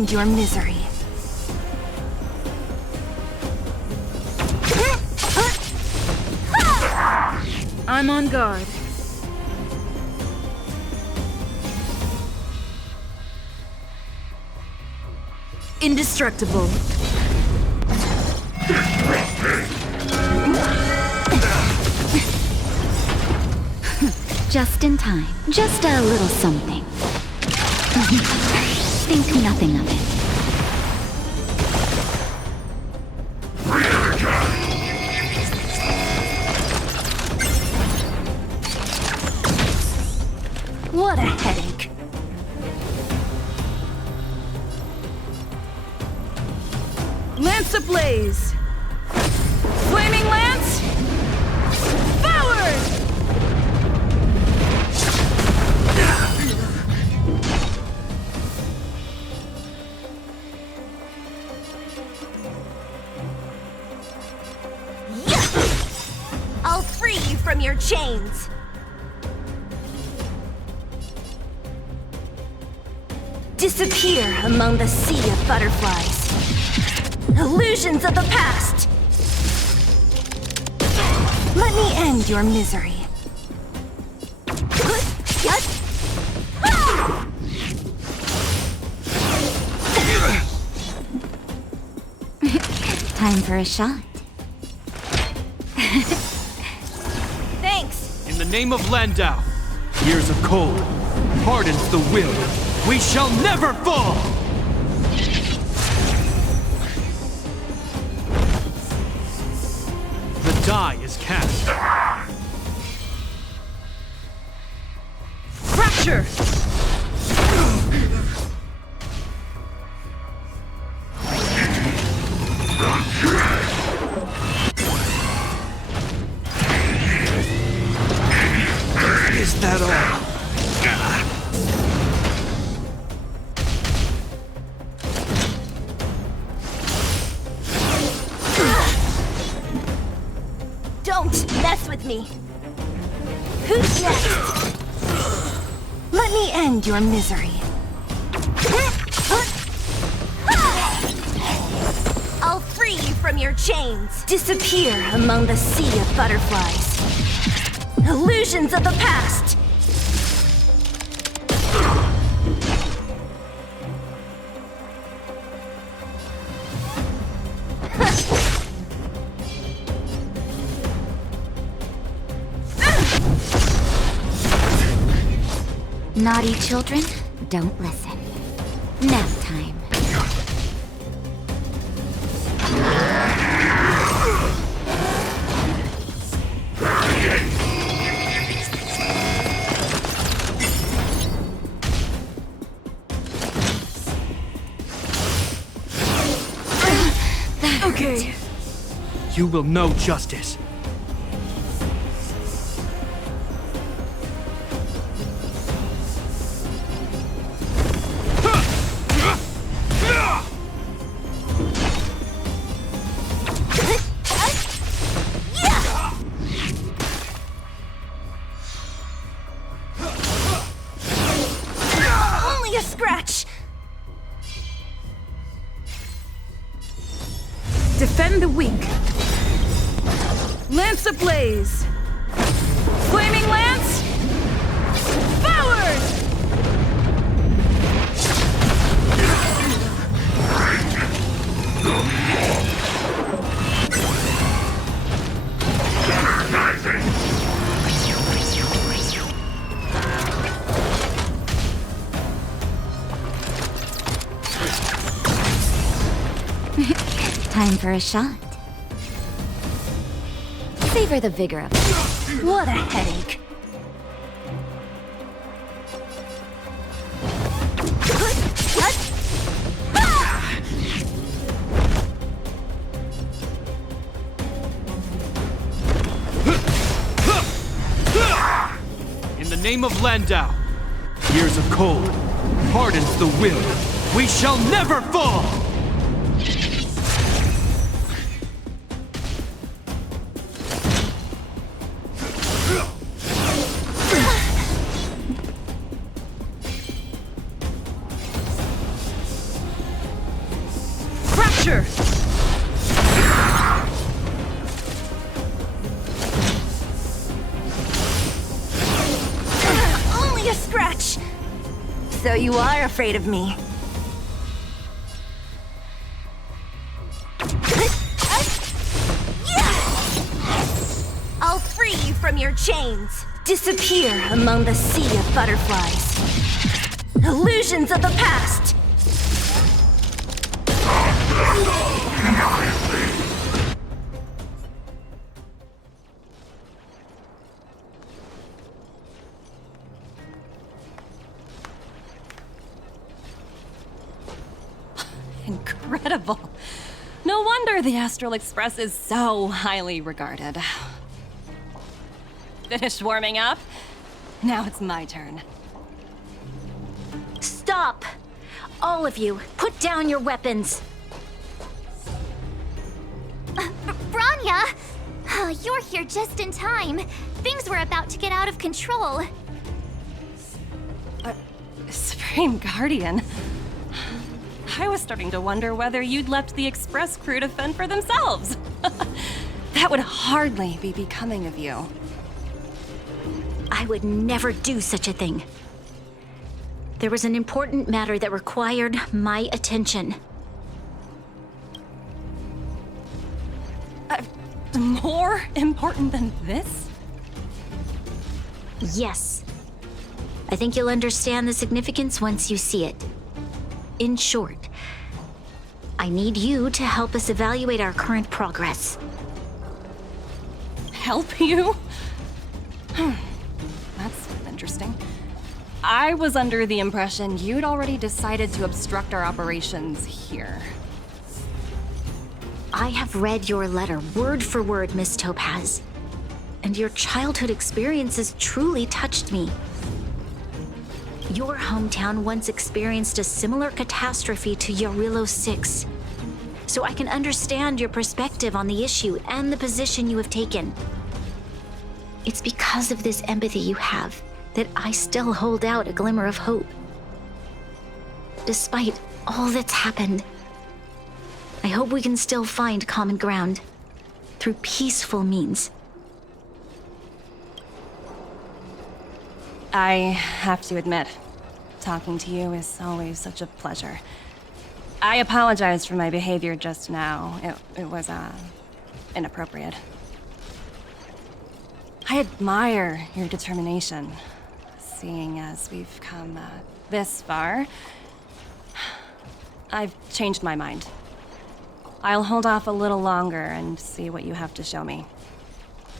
end your misery. I'm on guard. Indestructible. Just in time. Just a little something. Think nothing of it. What a headache. Lance ablaze! Flaming lance! Forward! I'll free you from your chains. Disappear among the sea of butterflies. Illusions of the past! Let me end your misery. Time for a shot. Thanks! In the name of Landau, years of cold hardens the will. We shall never fall! The die is cast. Fracture! Is that all? Don't mess with me! Who's next? Let me end your misery. I'll free you from your chains. Disappear among the sea of butterflies. Illusions of the past! Naughty children, don't listen. Nap time. Okay. You will know justice. Only a scratch! Defend the weak. Lance ablaze! Flaming lance! Forward! Time for a shot. Savor the vigor of it. What a headache. In the name of Landau, years of cold hardens the will. We shall never fall! So you are afraid of me. I'll free you from your chains. Disappear among the sea of butterflies. Illusions of the past. Incredible. No wonder the Astral Express is so highly regarded. Finished warming up? Now it's my turn. Stop! All of you, put down your weapons. Branya! You're here just in time. Things were about to get out of control. Supreme Guardian. I was starting to wonder whether you'd left the Express crew to fend for themselves. That would hardly be becoming of you. I would never do such a thing. There was an important matter that required my attention. More important than this? Yes. I think you'll understand the significance once you see it. In short, I need you to help us evaluate our current progress. Help you? That's interesting. I was under the impression you'd already decided to obstruct our operations here. I have read your letter word for word, Miss Topaz. And your childhood experiences truly touched me. Your hometown once experienced a similar catastrophe to Yorilo 6. So I can understand your perspective on the issue and the position you have taken. It's because of this empathy you have that I still hold out a glimmer of hope. Despite all that's happened, I hope we can still find common ground through peaceful means. I have to admit, talking to you is always such a pleasure. I apologize for my behavior just now. It was, inappropriate. I admire your determination, seeing as we've come, this far. I've changed my mind. I'll hold off a little longer and see what you have to show me.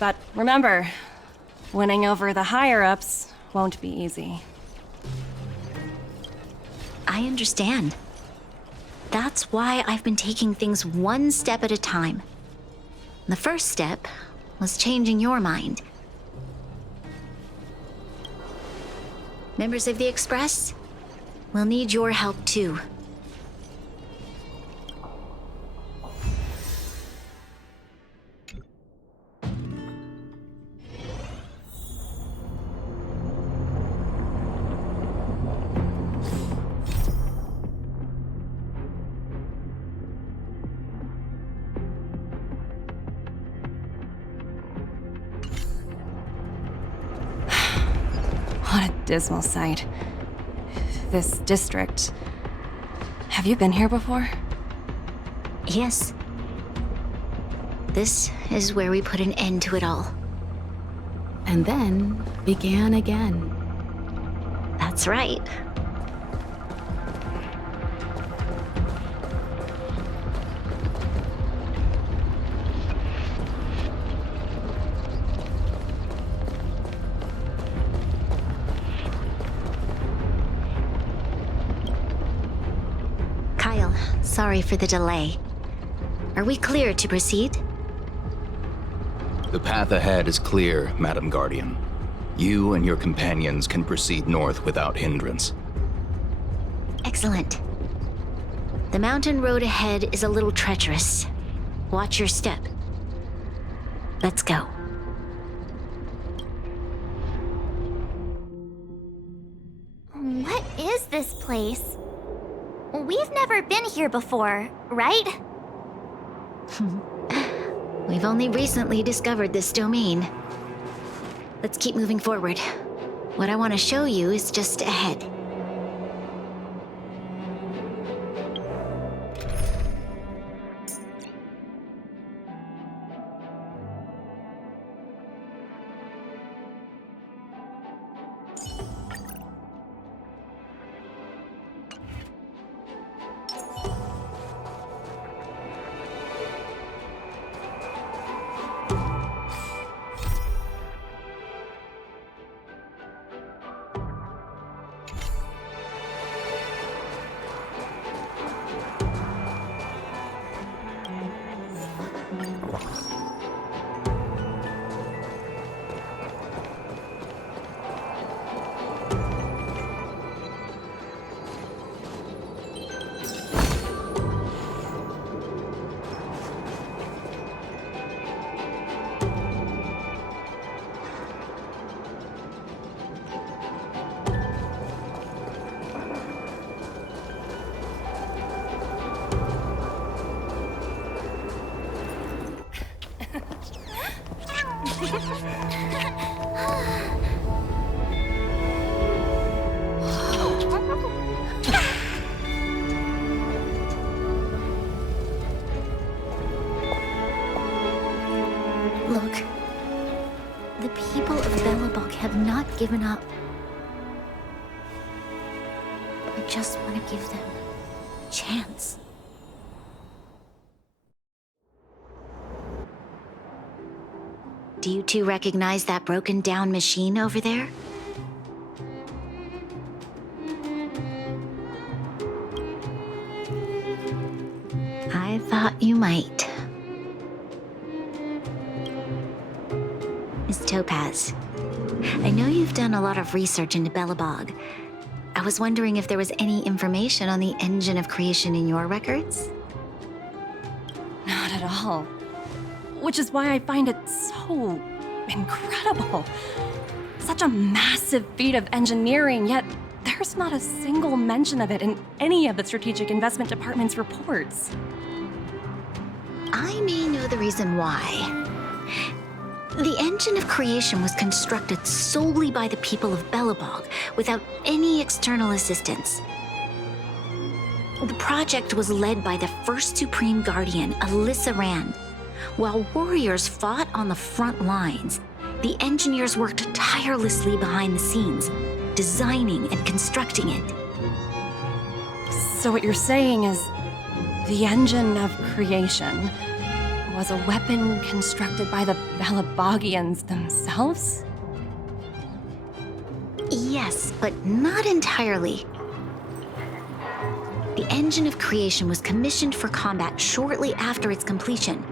But remember, winning over the higher-ups won't be easy. I understand. That's why I've been taking things one step at a time. The first step was changing your mind. Members of the Express, we'll need your help too. What a dismal sight. This district. Have you been here before? Yes. This is where we put an end to it all. And then began again. That's right. Kyle, sorry for the delay. Are we clear to proceed? The path ahead is clear, Madam Guardian. You and your companions can proceed north without hindrance. Excellent. The mountain road ahead is a little treacherous. Watch your step. Let's go. What is this place? We've never been here before, right? We've only recently discovered this domain. Let's keep moving forward. What I want to show you is just ahead. Look, the people of Belobog have not given up. I just want to give them a chance. Do you two recognize that broken down machine over there? I thought you might. Miss Topaz, I know you've done a lot of research into Belobog. I was wondering if there was any information on the engine of creation in your records? Not at all. Which is why I find it so incredible. Such a massive feat of engineering, yet there's not a single mention of it in any of the Strategic Investment Department's reports. I may know the reason why. The engine of creation was constructed solely by the people of Belobog, without any external assistance. The project was led by the first Supreme Guardian, Alyssa Rand. While warriors fought on the front lines, the engineers worked tirelessly behind the scenes, designing and constructing it. So what you're saying is, the engine of creation was a weapon constructed by the Belabogians themselves? Yes, but not entirely. The engine of creation was commissioned for combat shortly after its completion,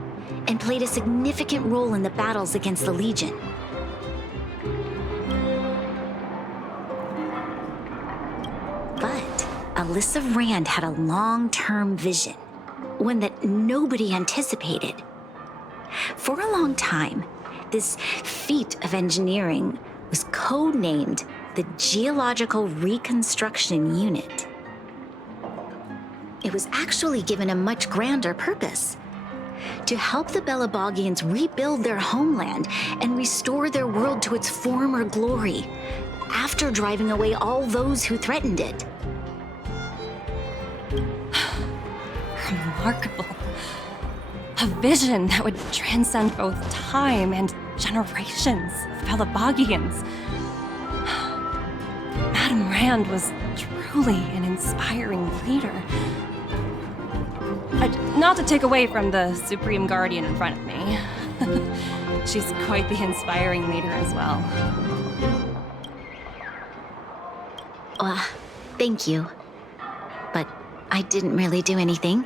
and played a significant role in the battles against the Legion. But Alyssa Rand had a long-term vision, one that nobody anticipated. For a long time, this feat of engineering was codenamed the Geological Reconstruction Unit. It was actually given a much grander purpose: to help the Belabogians rebuild their homeland and restore their world to its former glory, after driving away all those who threatened it. Remarkable. A vision that would transcend both time and generations of Belabogians. Madame Rand was truly an inspiring leader. Not to take away from the Supreme Guardian in front of me. She's quite the inspiring leader as well. Thank you. But I didn't really do anything.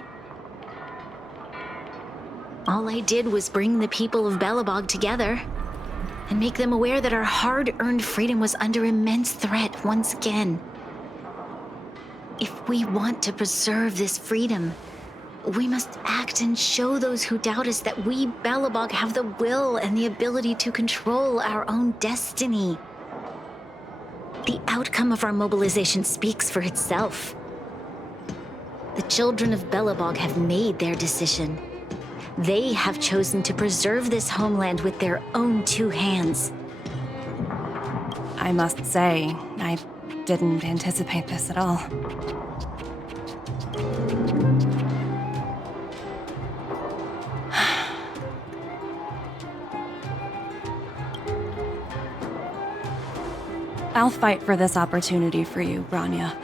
All I did was bring the people of Belobog together and make them aware that our hard-earned freedom was under immense threat once again. If we want to preserve this freedom, we must act and show those who doubt us that we Belobog have the will and the ability to control our own destiny. The outcome of our mobilization speaks for itself. The children of Belobog have made their decision. They have chosen to preserve this homeland with their own two hands. I must say, I didn't anticipate this at all. I'll fight for this opportunity for you, Branya.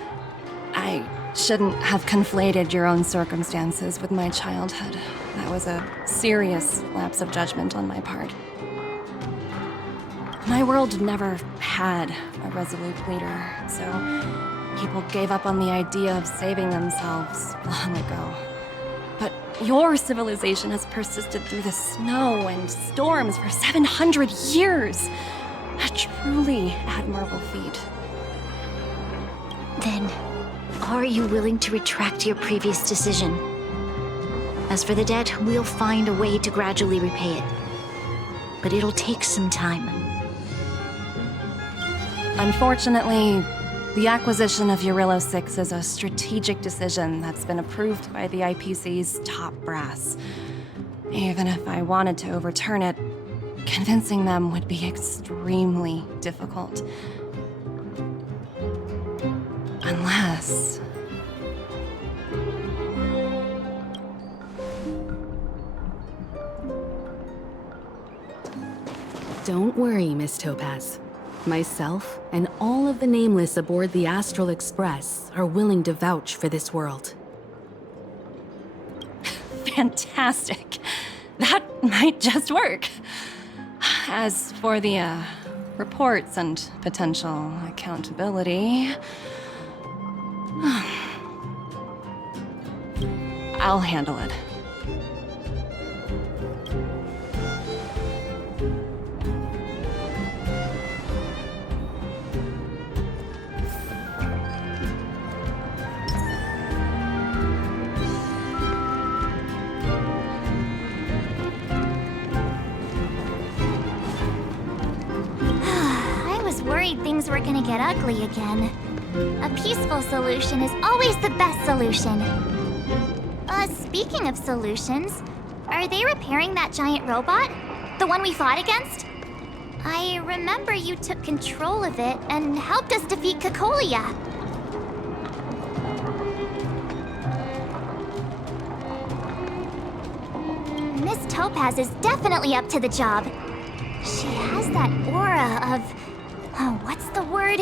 I shouldn't have conflated your own circumstances with my childhood. That was a serious lapse of judgment on my part. My world never had a resolute leader, so people gave up on the idea of saving themselves long ago. But your civilization has persisted through the snow and storms for 700 years. A truly admirable feat. Then, are you willing to retract your previous decision? As for the debt, we'll find a way to gradually repay it. But it'll take some time. Unfortunately, the acquisition of Eurillo 6 is a strategic decision that's been approved by the IPC's top brass. Even if I wanted to overturn it, Convincing them would be extremely difficult. Unless... Don't worry, Miss Topaz. Myself and all of the Nameless aboard the Astral Express are willing to vouch for this world. Fantastic. That might just work. As for the, reports and potential accountability... I'll handle it. I was worried things were gonna get ugly again. A peaceful solution is always the best solution. Speaking of solutions, are they repairing that giant robot? The one we fought against? I remember you took control of it and helped us defeat Cocolia. Miss Topaz is definitely up to the job. She has that aura of... what's the word?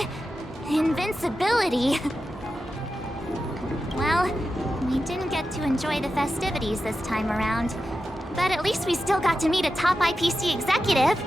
Invincibility. Well, we didn't get to enjoy the festivities this time around. But at least we still got to meet a top IPC executive.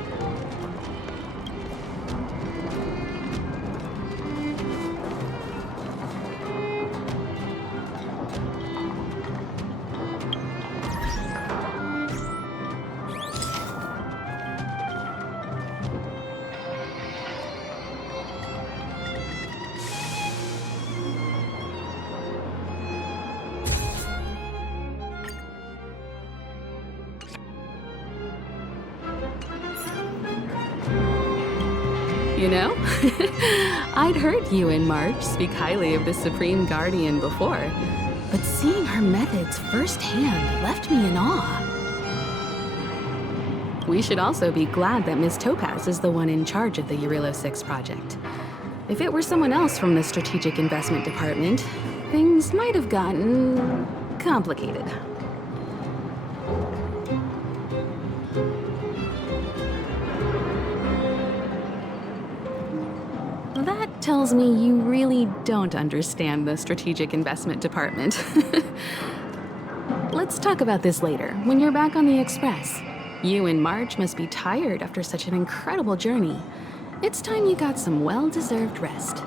You know, I'd heard you and March speak highly of the Supreme Guardian before, but seeing her methods firsthand left me in awe. We should also be glad that Miss Topaz is the one in charge of the Eurilo 6 project. If it were someone else from the Strategic Investment Department, things might have gotten complicated. That tells me you really don't understand the Strategic Investment Department. Let's talk about this later, when you're back on the Express. You and March must be tired after such an incredible journey. It's time you got some well-deserved rest.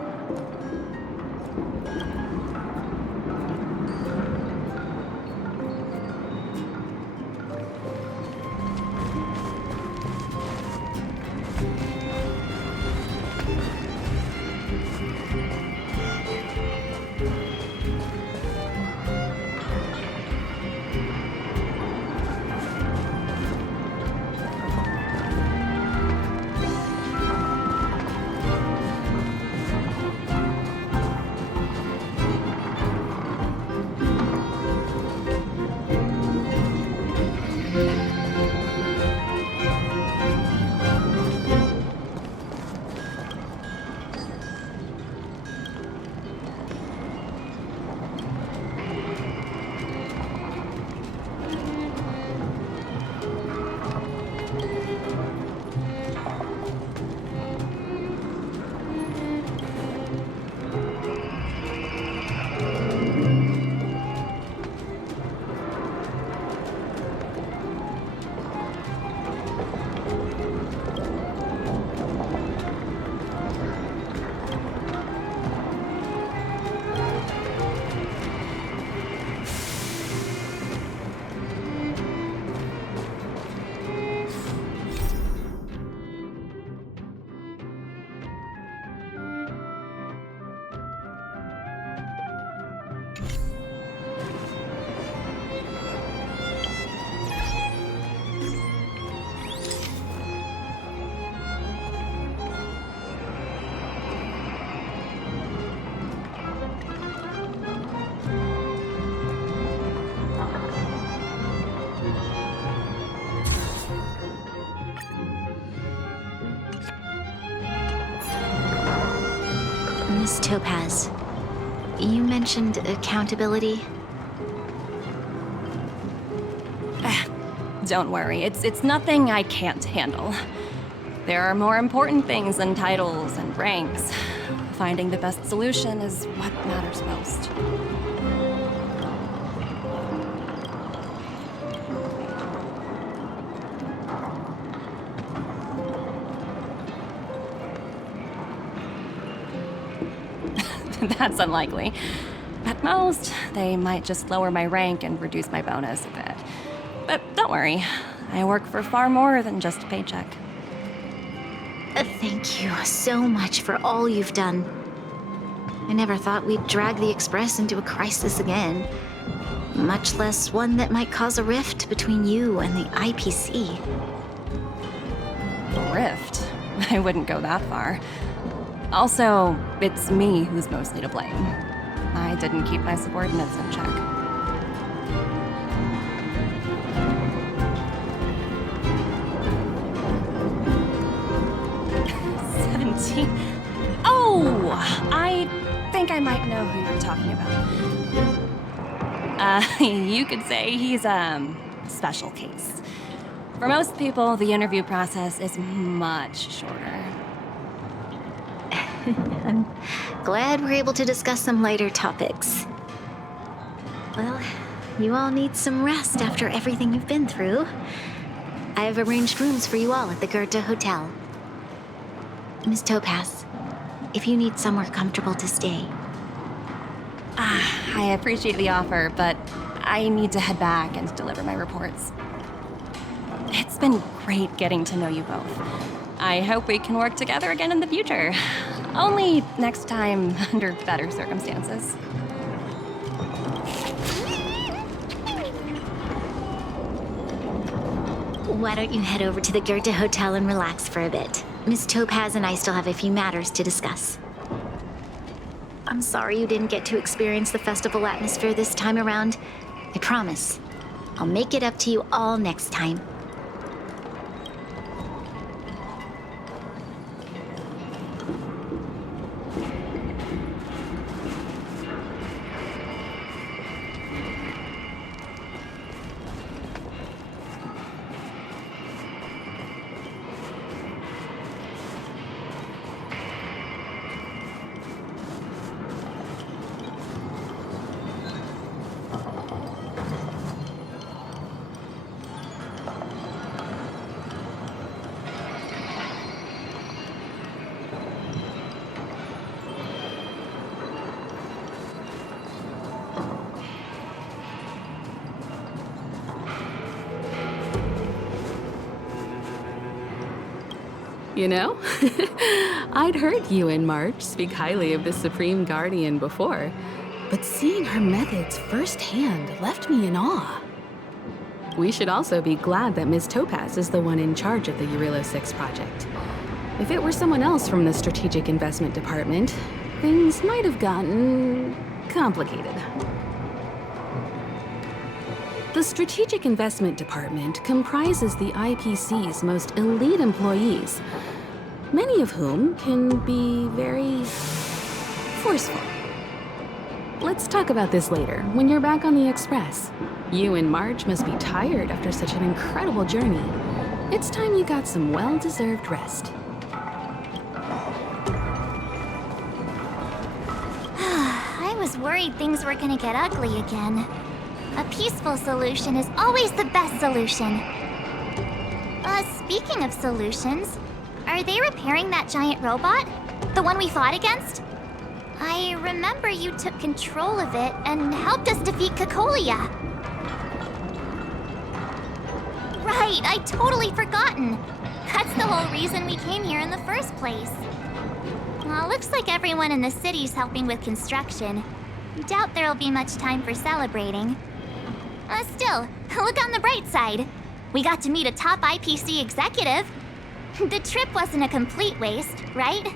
Miss Topaz, you mentioned accountability. Don't worry, it's nothing I can't handle. There are more important things than titles and ranks. Finding the best solution is what matters most. That's unlikely. At most, they might just lower my rank and reduce my bonus a bit. But don't worry, I work for far more than just a paycheck. Thank you so much for all you've done. I never thought we'd drag the Express into a crisis again, much less one that might cause a rift between you and the IPC. A rift? I wouldn't go that far. Also, it's me who's mostly to blame. I didn't keep my subordinates in check. Oh! I think I might know who you're talking about. You could say he's a special case. For most people, the interview process is much shorter. I'm glad we're able to discuss some lighter topics. Well, you all need some rest after everything you've been through. I have arranged rooms for you all at the Goethe Hotel. Miss Topaz, if you need somewhere comfortable to stay. I appreciate the offer, but I need to head back and deliver my reports. It's been great getting to know you both. I hope we can work together again in the future. Only next time under better circumstances. Why don't you head over to the Goethe Hotel and relax for a bit? Miss Topaz and I still have a few matters to discuss. I'm sorry you didn't get to experience the festival atmosphere this time around. I promise. I'll make it up to you all next time. You know, I'd heard you and March speak highly of the Supreme Guardian before, but seeing her methods firsthand left me in awe. We should also be glad that Ms. Topaz is the one in charge of the Eurilo 6 project. If it were someone else from the Strategic Investment Department, things might have gotten complicated. The Strategic Investment Department comprises the IPC's most elite employees, many of whom can be very forceful. Let's talk about this later, when you're back on the Express. You and Marge must be tired after such an incredible journey. It's time you got some well-deserved rest. I was worried things were gonna get ugly again. A peaceful solution is always the best solution. Speaking of solutions, are they repairing that giant robot? The one we fought against? I remember you took control of it and helped us defeat Cocolia. Right, I totally forgotten. That's the whole reason we came here in the first place. Well, looks like everyone in the city's helping with construction. Doubt there'll be much time for celebrating. Still, look on the bright side. We got to meet a top IPC executive. The trip wasn't a complete waste, right?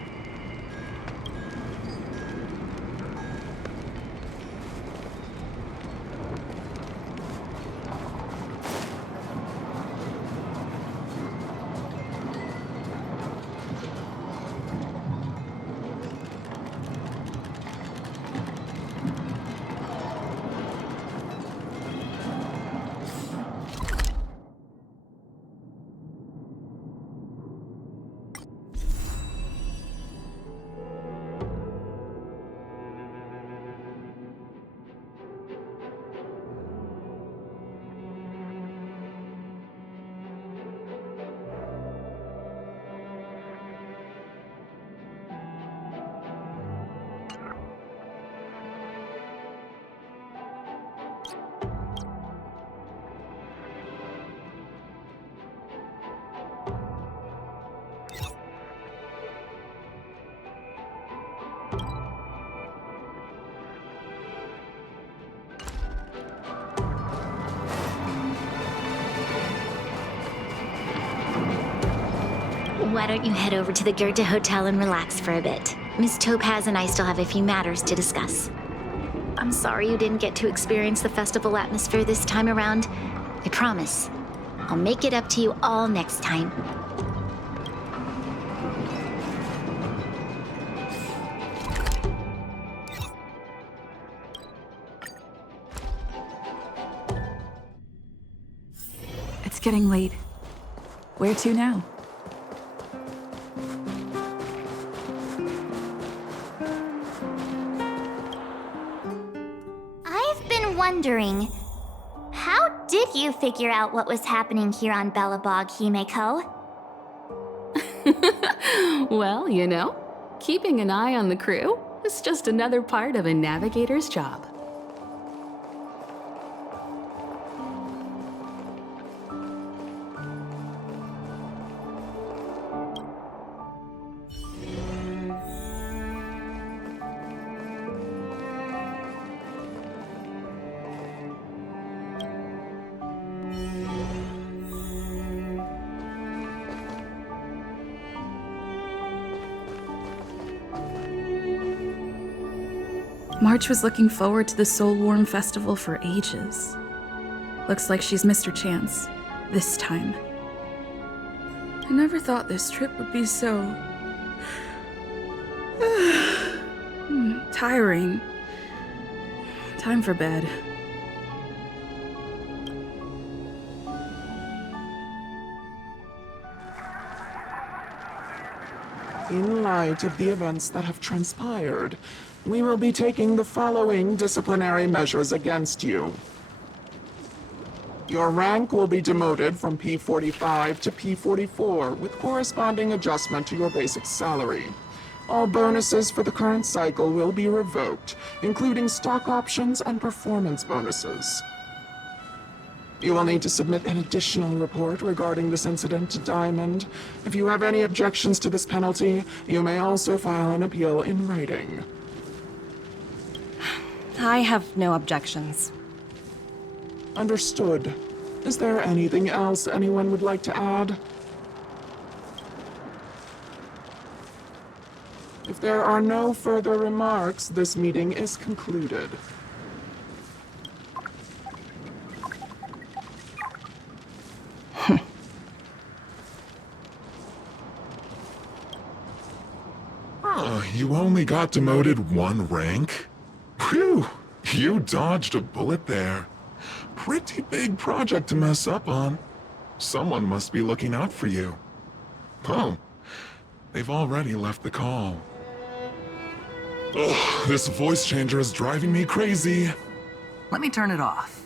Why don't you head over to the Goethe Hotel and relax for a bit? Miss Topaz and I still have a few matters to discuss. I'm sorry you didn't get to experience the festival atmosphere this time around. I promise. I'll make it up to you all next time. It's getting late. Where to now? I've been wondering, how did you figure out what was happening here on Belobog, Himeko? Well, you know, keeping an eye on the crew is just another part of a navigator's job. March was looking forward to the Soulwarm Festival for ages. Looks like she's missed her chance. This time. I never thought this trip would be so... tiring. Time for bed. In light of the events that have transpired, we will be taking the following disciplinary measures against you. Your rank will be demoted from P45 to P44 with corresponding adjustment to your basic salary. All bonuses for the current cycle will be revoked, including stock options and performance bonuses. You will need to submit an additional report regarding this incident to Diamond. If you have any objections to this penalty, you may also file an appeal in writing. I have no objections. Understood. Is there anything else anyone would like to add? If there are no further remarks, this meeting is concluded. You only got demoted one rank? Phew, you dodged a bullet there. Pretty big project to mess up on. Someone must be looking out for you. Oh, they've already left the call. Ugh, this voice changer is driving me crazy. Let me turn it off.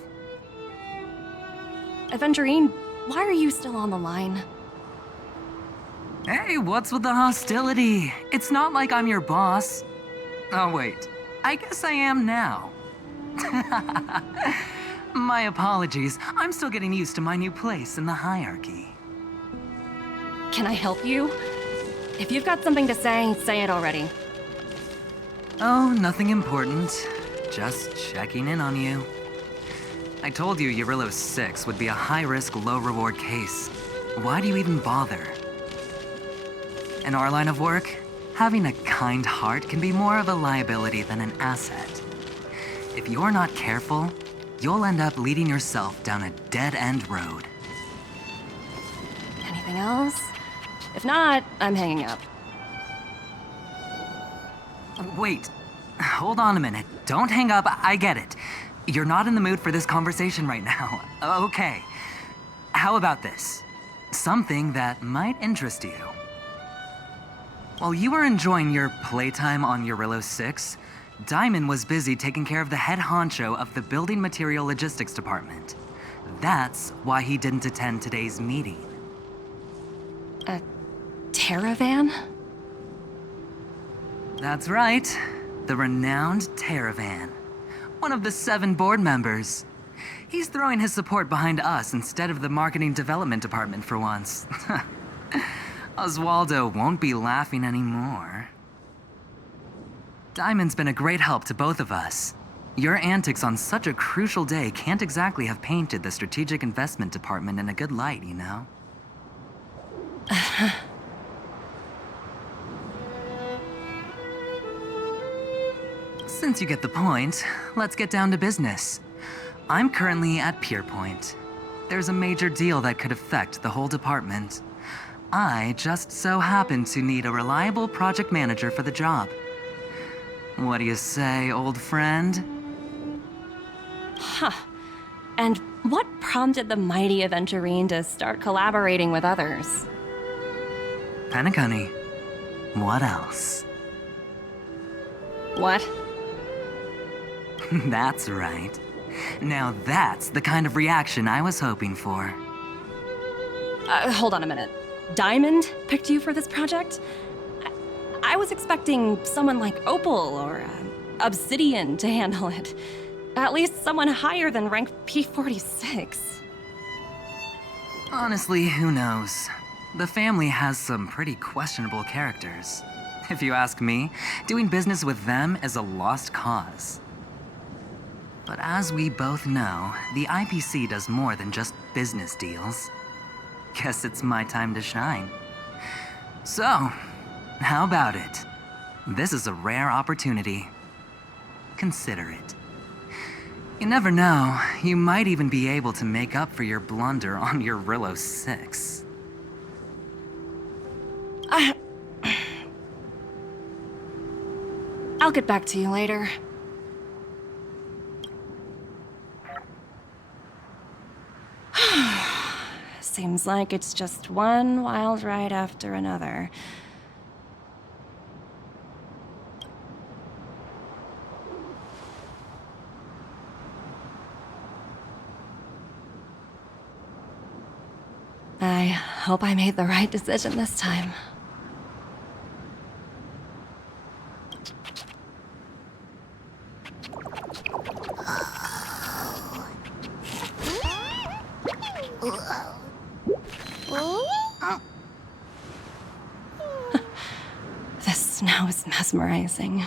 Aventurine, why are you still on the line? Hey, what's with the hostility? It's not like I'm your boss. Oh, wait. I guess I am now. My apologies. I'm still getting used to my new place in the hierarchy. Can I help you? If you've got something to say it already. Oh, nothing important. Just checking in on you. I told you Eurylos 6 would be a high-risk, low-reward case. Why do you even bother? In our line of work, having a kind heart can be more of a liability than an asset. If you're not careful, you'll end up leading yourself down a dead-end road. Anything else? If not, I'm hanging up. Wait, hold on a minute. Don't hang up, I get it. You're not in the mood for this conversation right now. Okay. How about this? Something that might interest you. While you were enjoying your playtime on Eurylos 6, Diamond was busy taking care of the head honcho of the Building Material Logistics Department. That's why he didn't attend today's meeting. A Terravan? That's right. The renowned Terravan. One of the 7 board members. He's throwing his support behind us instead of the Marketing Development Department for once. Oswaldo won't be laughing anymore. Diamond's been a great help to both of us. Your antics on such a crucial day can't exactly have painted the Strategic Investment Department in a good light, you know? Since you get the point, let's get down to business. I'm currently at Pierpoint. There's a major deal that could affect the whole department. I just so happen to need a reliable project manager for the job. What do you say, old friend? Huh. And what prompted the mighty Aventurine to start collaborating with others? Penacony. What else? What? That's right. Now that's the kind of reaction I was hoping for. Hold on a minute. Diamond picked you for this project? I was expecting someone like Opal or Obsidian to handle it. At least someone higher than rank P46. Honestly, who knows? The family has some pretty questionable characters. If you ask me, doing business with them is a lost cause. But as we both know, the IPC does more than just business deals. Guess it's my time to shine. So, how about it? This is a rare opportunity. Consider it. You never know, you might even be able to make up for your blunder on your Rillo 6. I'll get back to you later. Seems like it's just one wild ride after another. I hope I made the right decision this time. The snow is mesmerizing.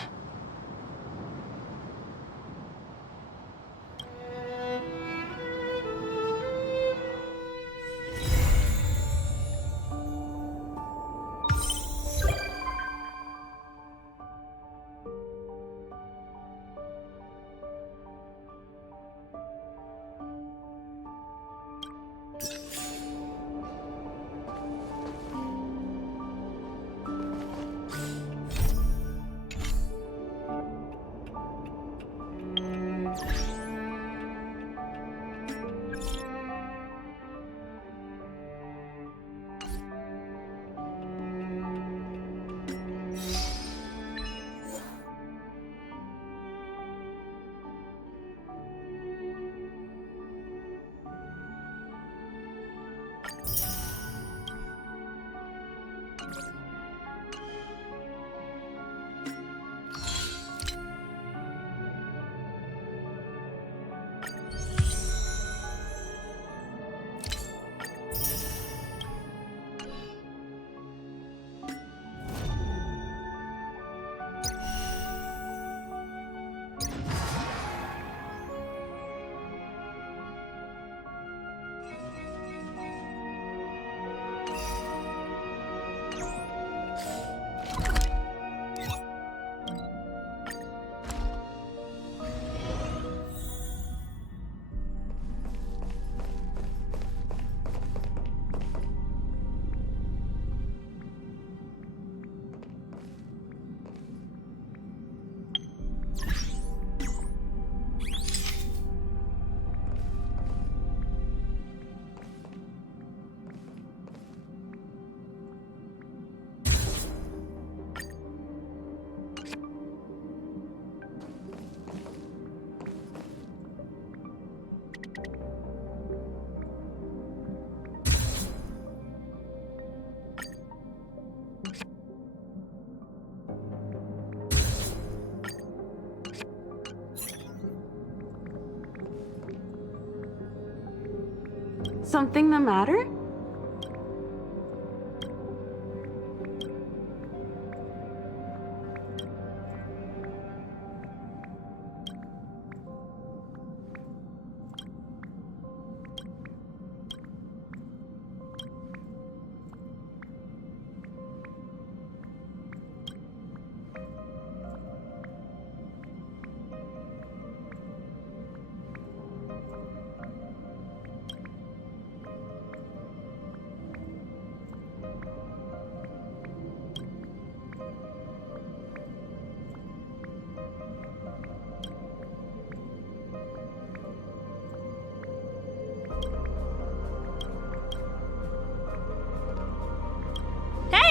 Something the matter?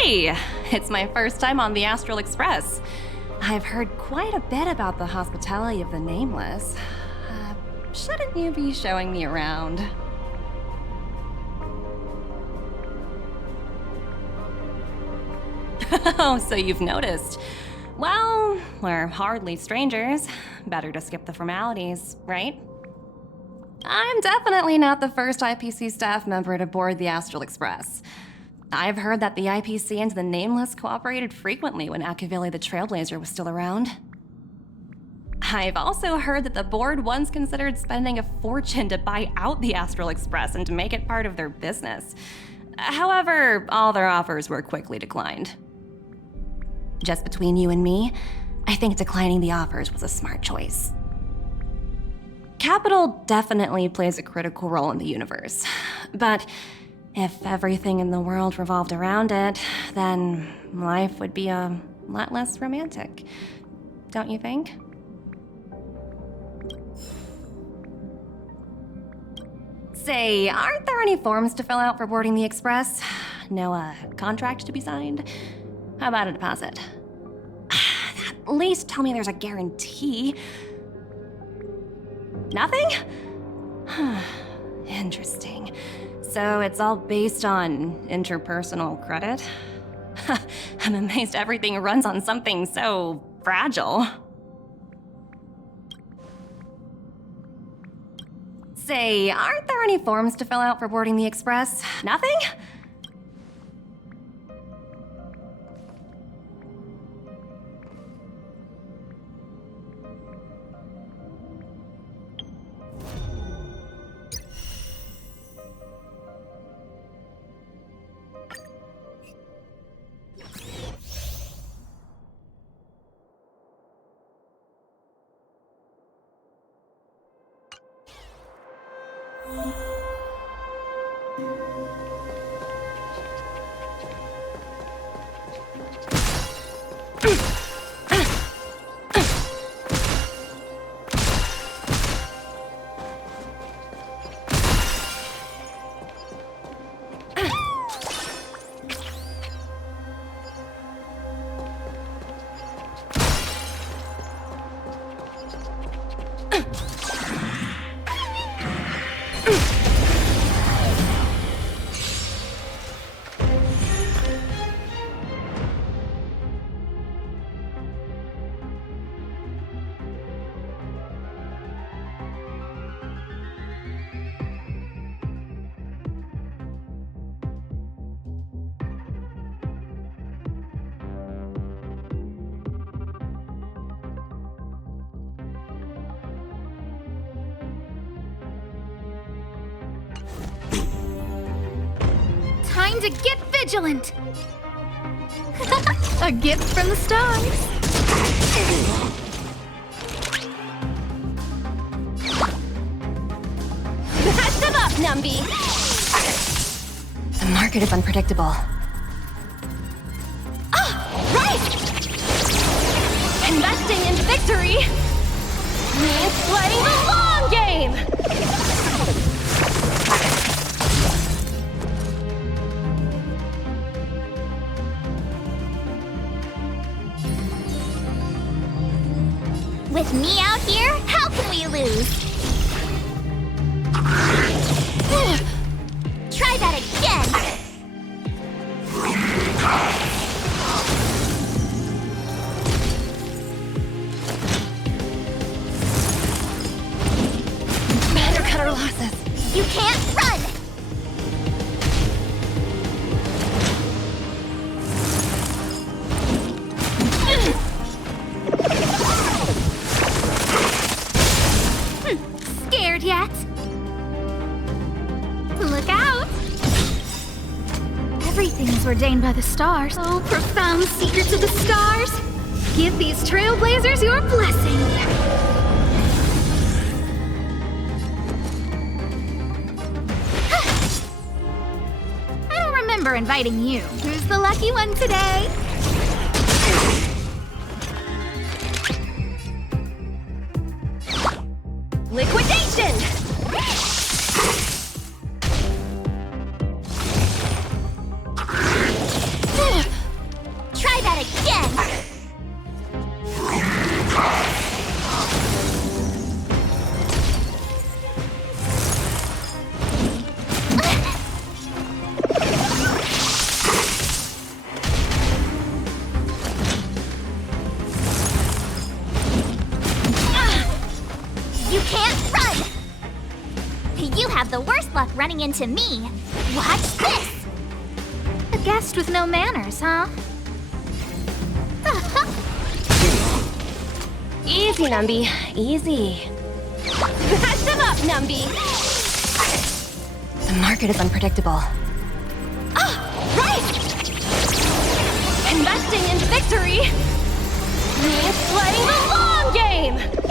Hey! It's my first time on the Astral Express. I've heard quite a bit about the hospitality of the Nameless. Shouldn't you be showing me around? Oh, so you've noticed. Well, we're hardly strangers. Better to skip the formalities, right? I'm definitely not the first IPC staff member to board the Astral Express. I've heard that the IPC and the Nameless cooperated frequently when Akavili the Trailblazer was still around. I've also heard that the board once considered spending a fortune to buy out the Astral Express and to make it part of their business. However, all their offers were quickly declined. Just between you and me, I think declining the offers was a smart choice. Capital definitely plays a critical role in the universe, but if everything in the world revolved around it, then life would be a lot less romantic, don't you think? Say, aren't there any forms to fill out for boarding the Express? No, contract to be signed? How about a deposit? At least tell me there's a guarantee. Nothing? Interesting. So it's all based on interpersonal credit? I'm amazed everything runs on something so fragile. Say, aren't there any forms to fill out for boarding the Express? Nothing? Time to get vigilant! A gift from the stars! Patch them up, Numby! The market is unpredictable. Ah, right! Investing in victory means playing the long game! With me out here, how can we lose? Try that again! Better cut our losses. You can't run! Scared yet? Look out! Everything is ordained by the stars. Oh, profound secrets of the stars! Give these trailblazers your blessing! I don't remember inviting you. Who's the lucky one today? Liquidation! luck running into me. Watch this! A guest with no manners, huh? Easy, Numby. Easy. Patch them up, Numby! The market is unpredictable. Ah! Right! Investing in victory means playing the long game!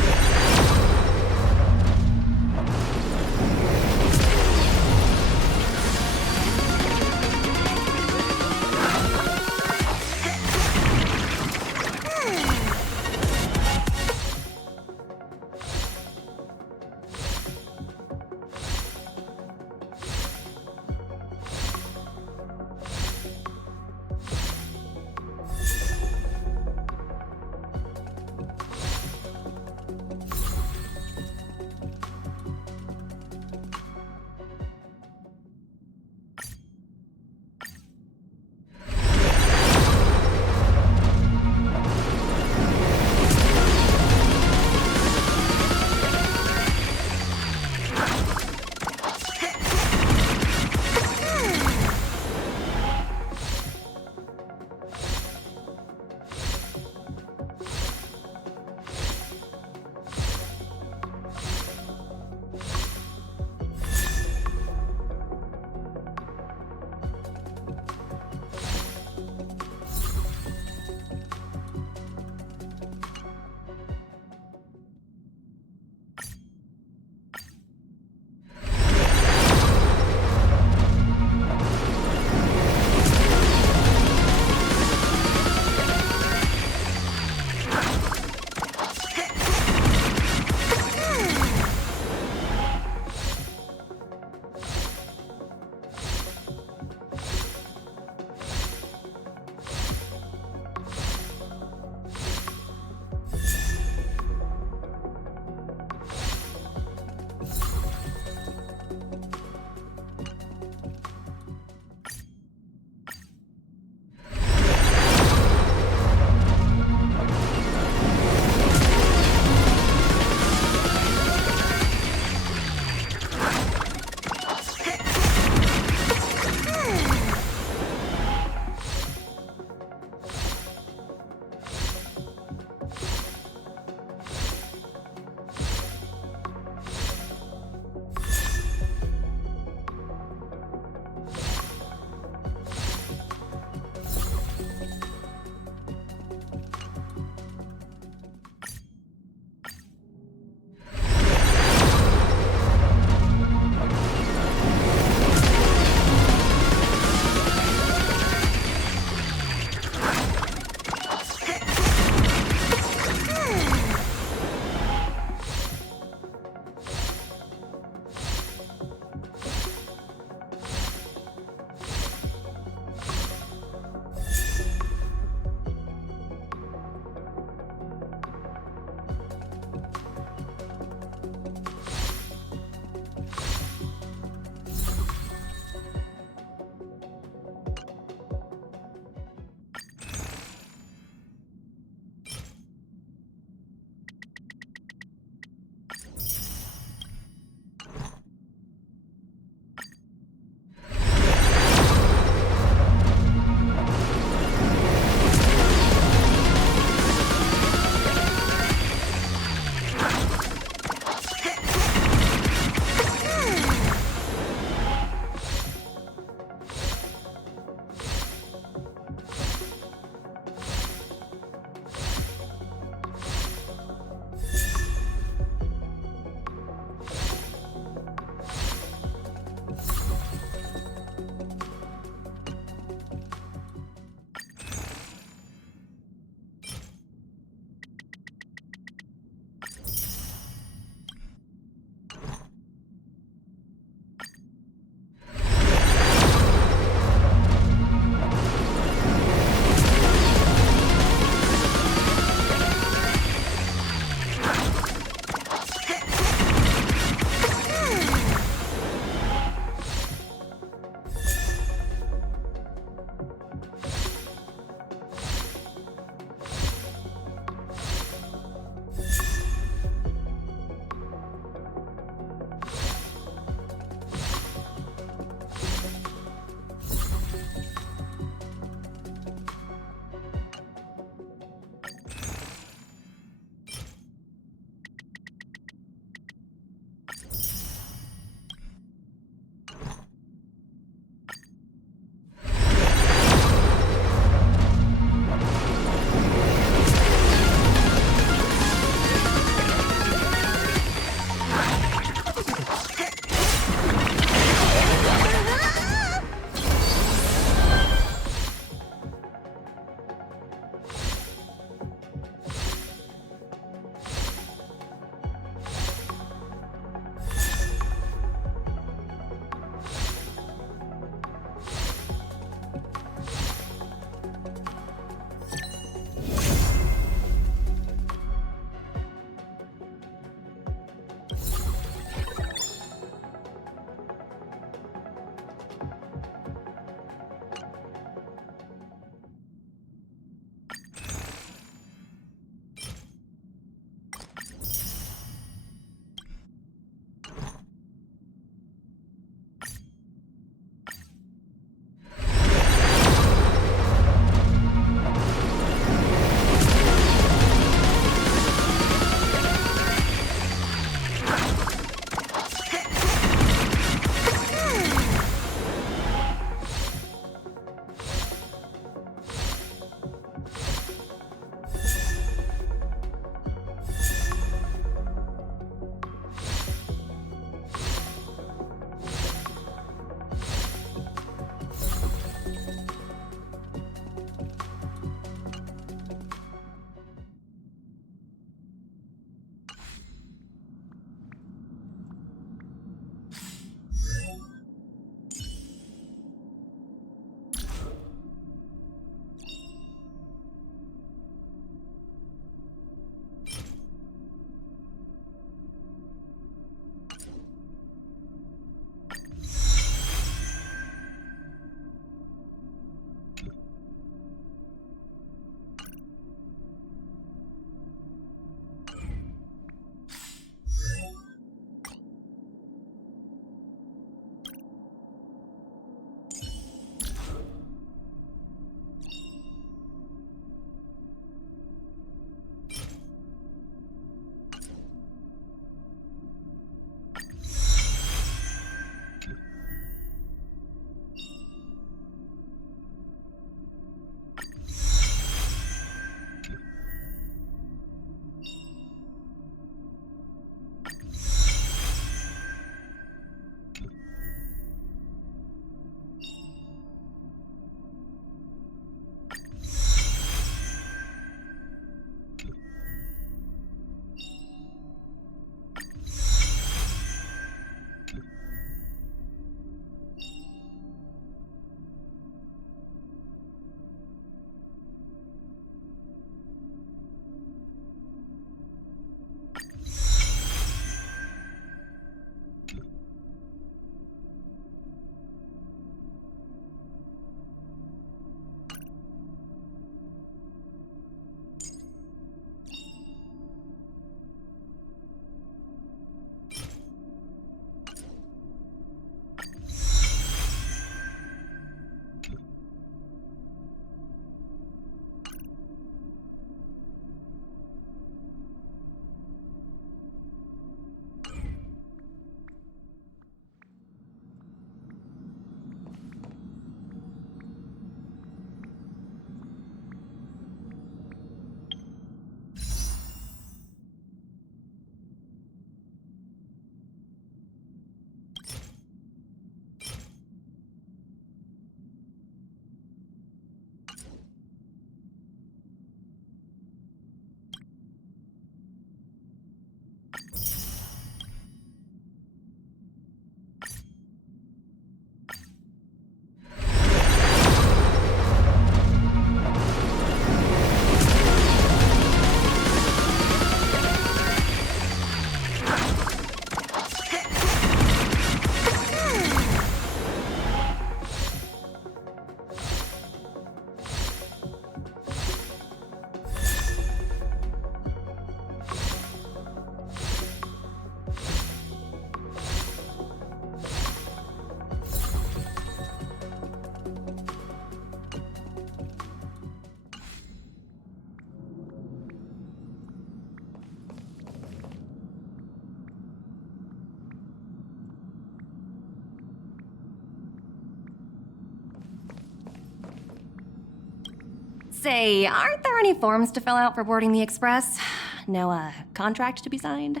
Say, aren't there any forms to fill out for boarding the Express? No, contract to be signed?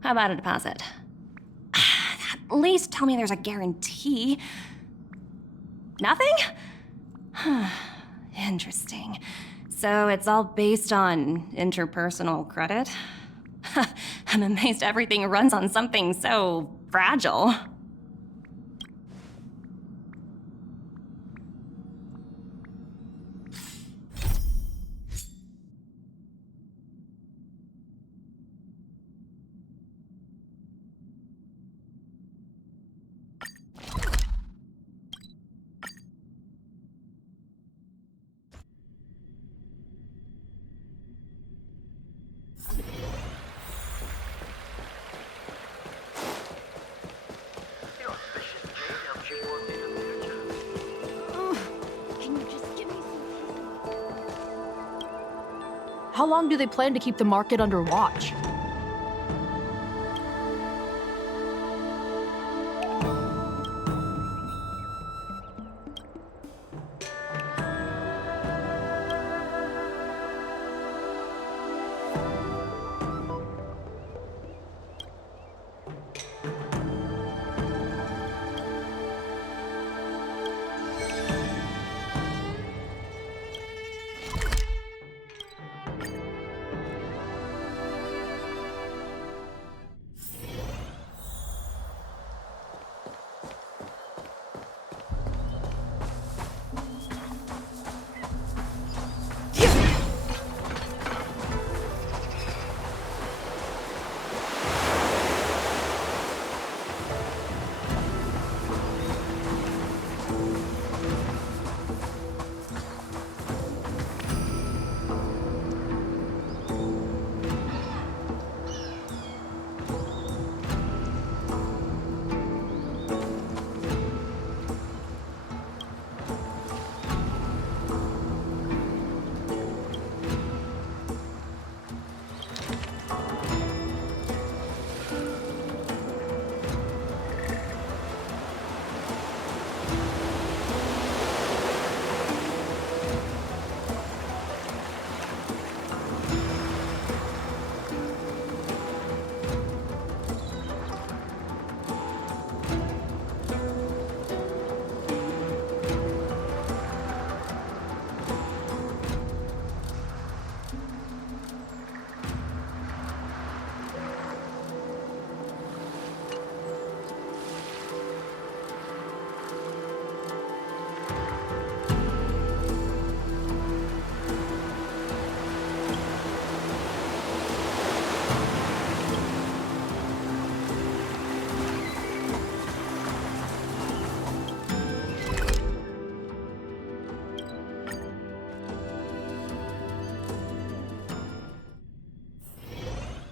How about a deposit? At least tell me there's a guarantee. Nothing? Interesting. So it's all based on interpersonal credit? I'm amazed everything runs on something so fragile. How long do they plan to keep the market under watch?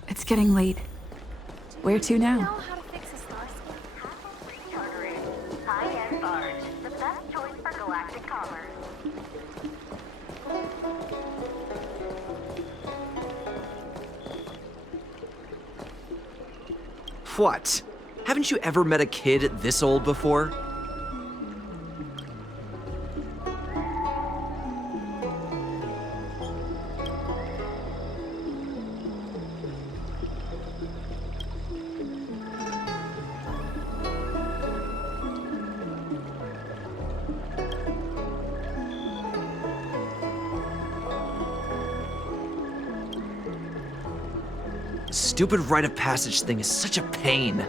It's getting late. Where to now? High-end barge, the best choice for galactic commerce. What? Haven't you ever met a kid this old before? Stupid rite of passage thing is such a pain.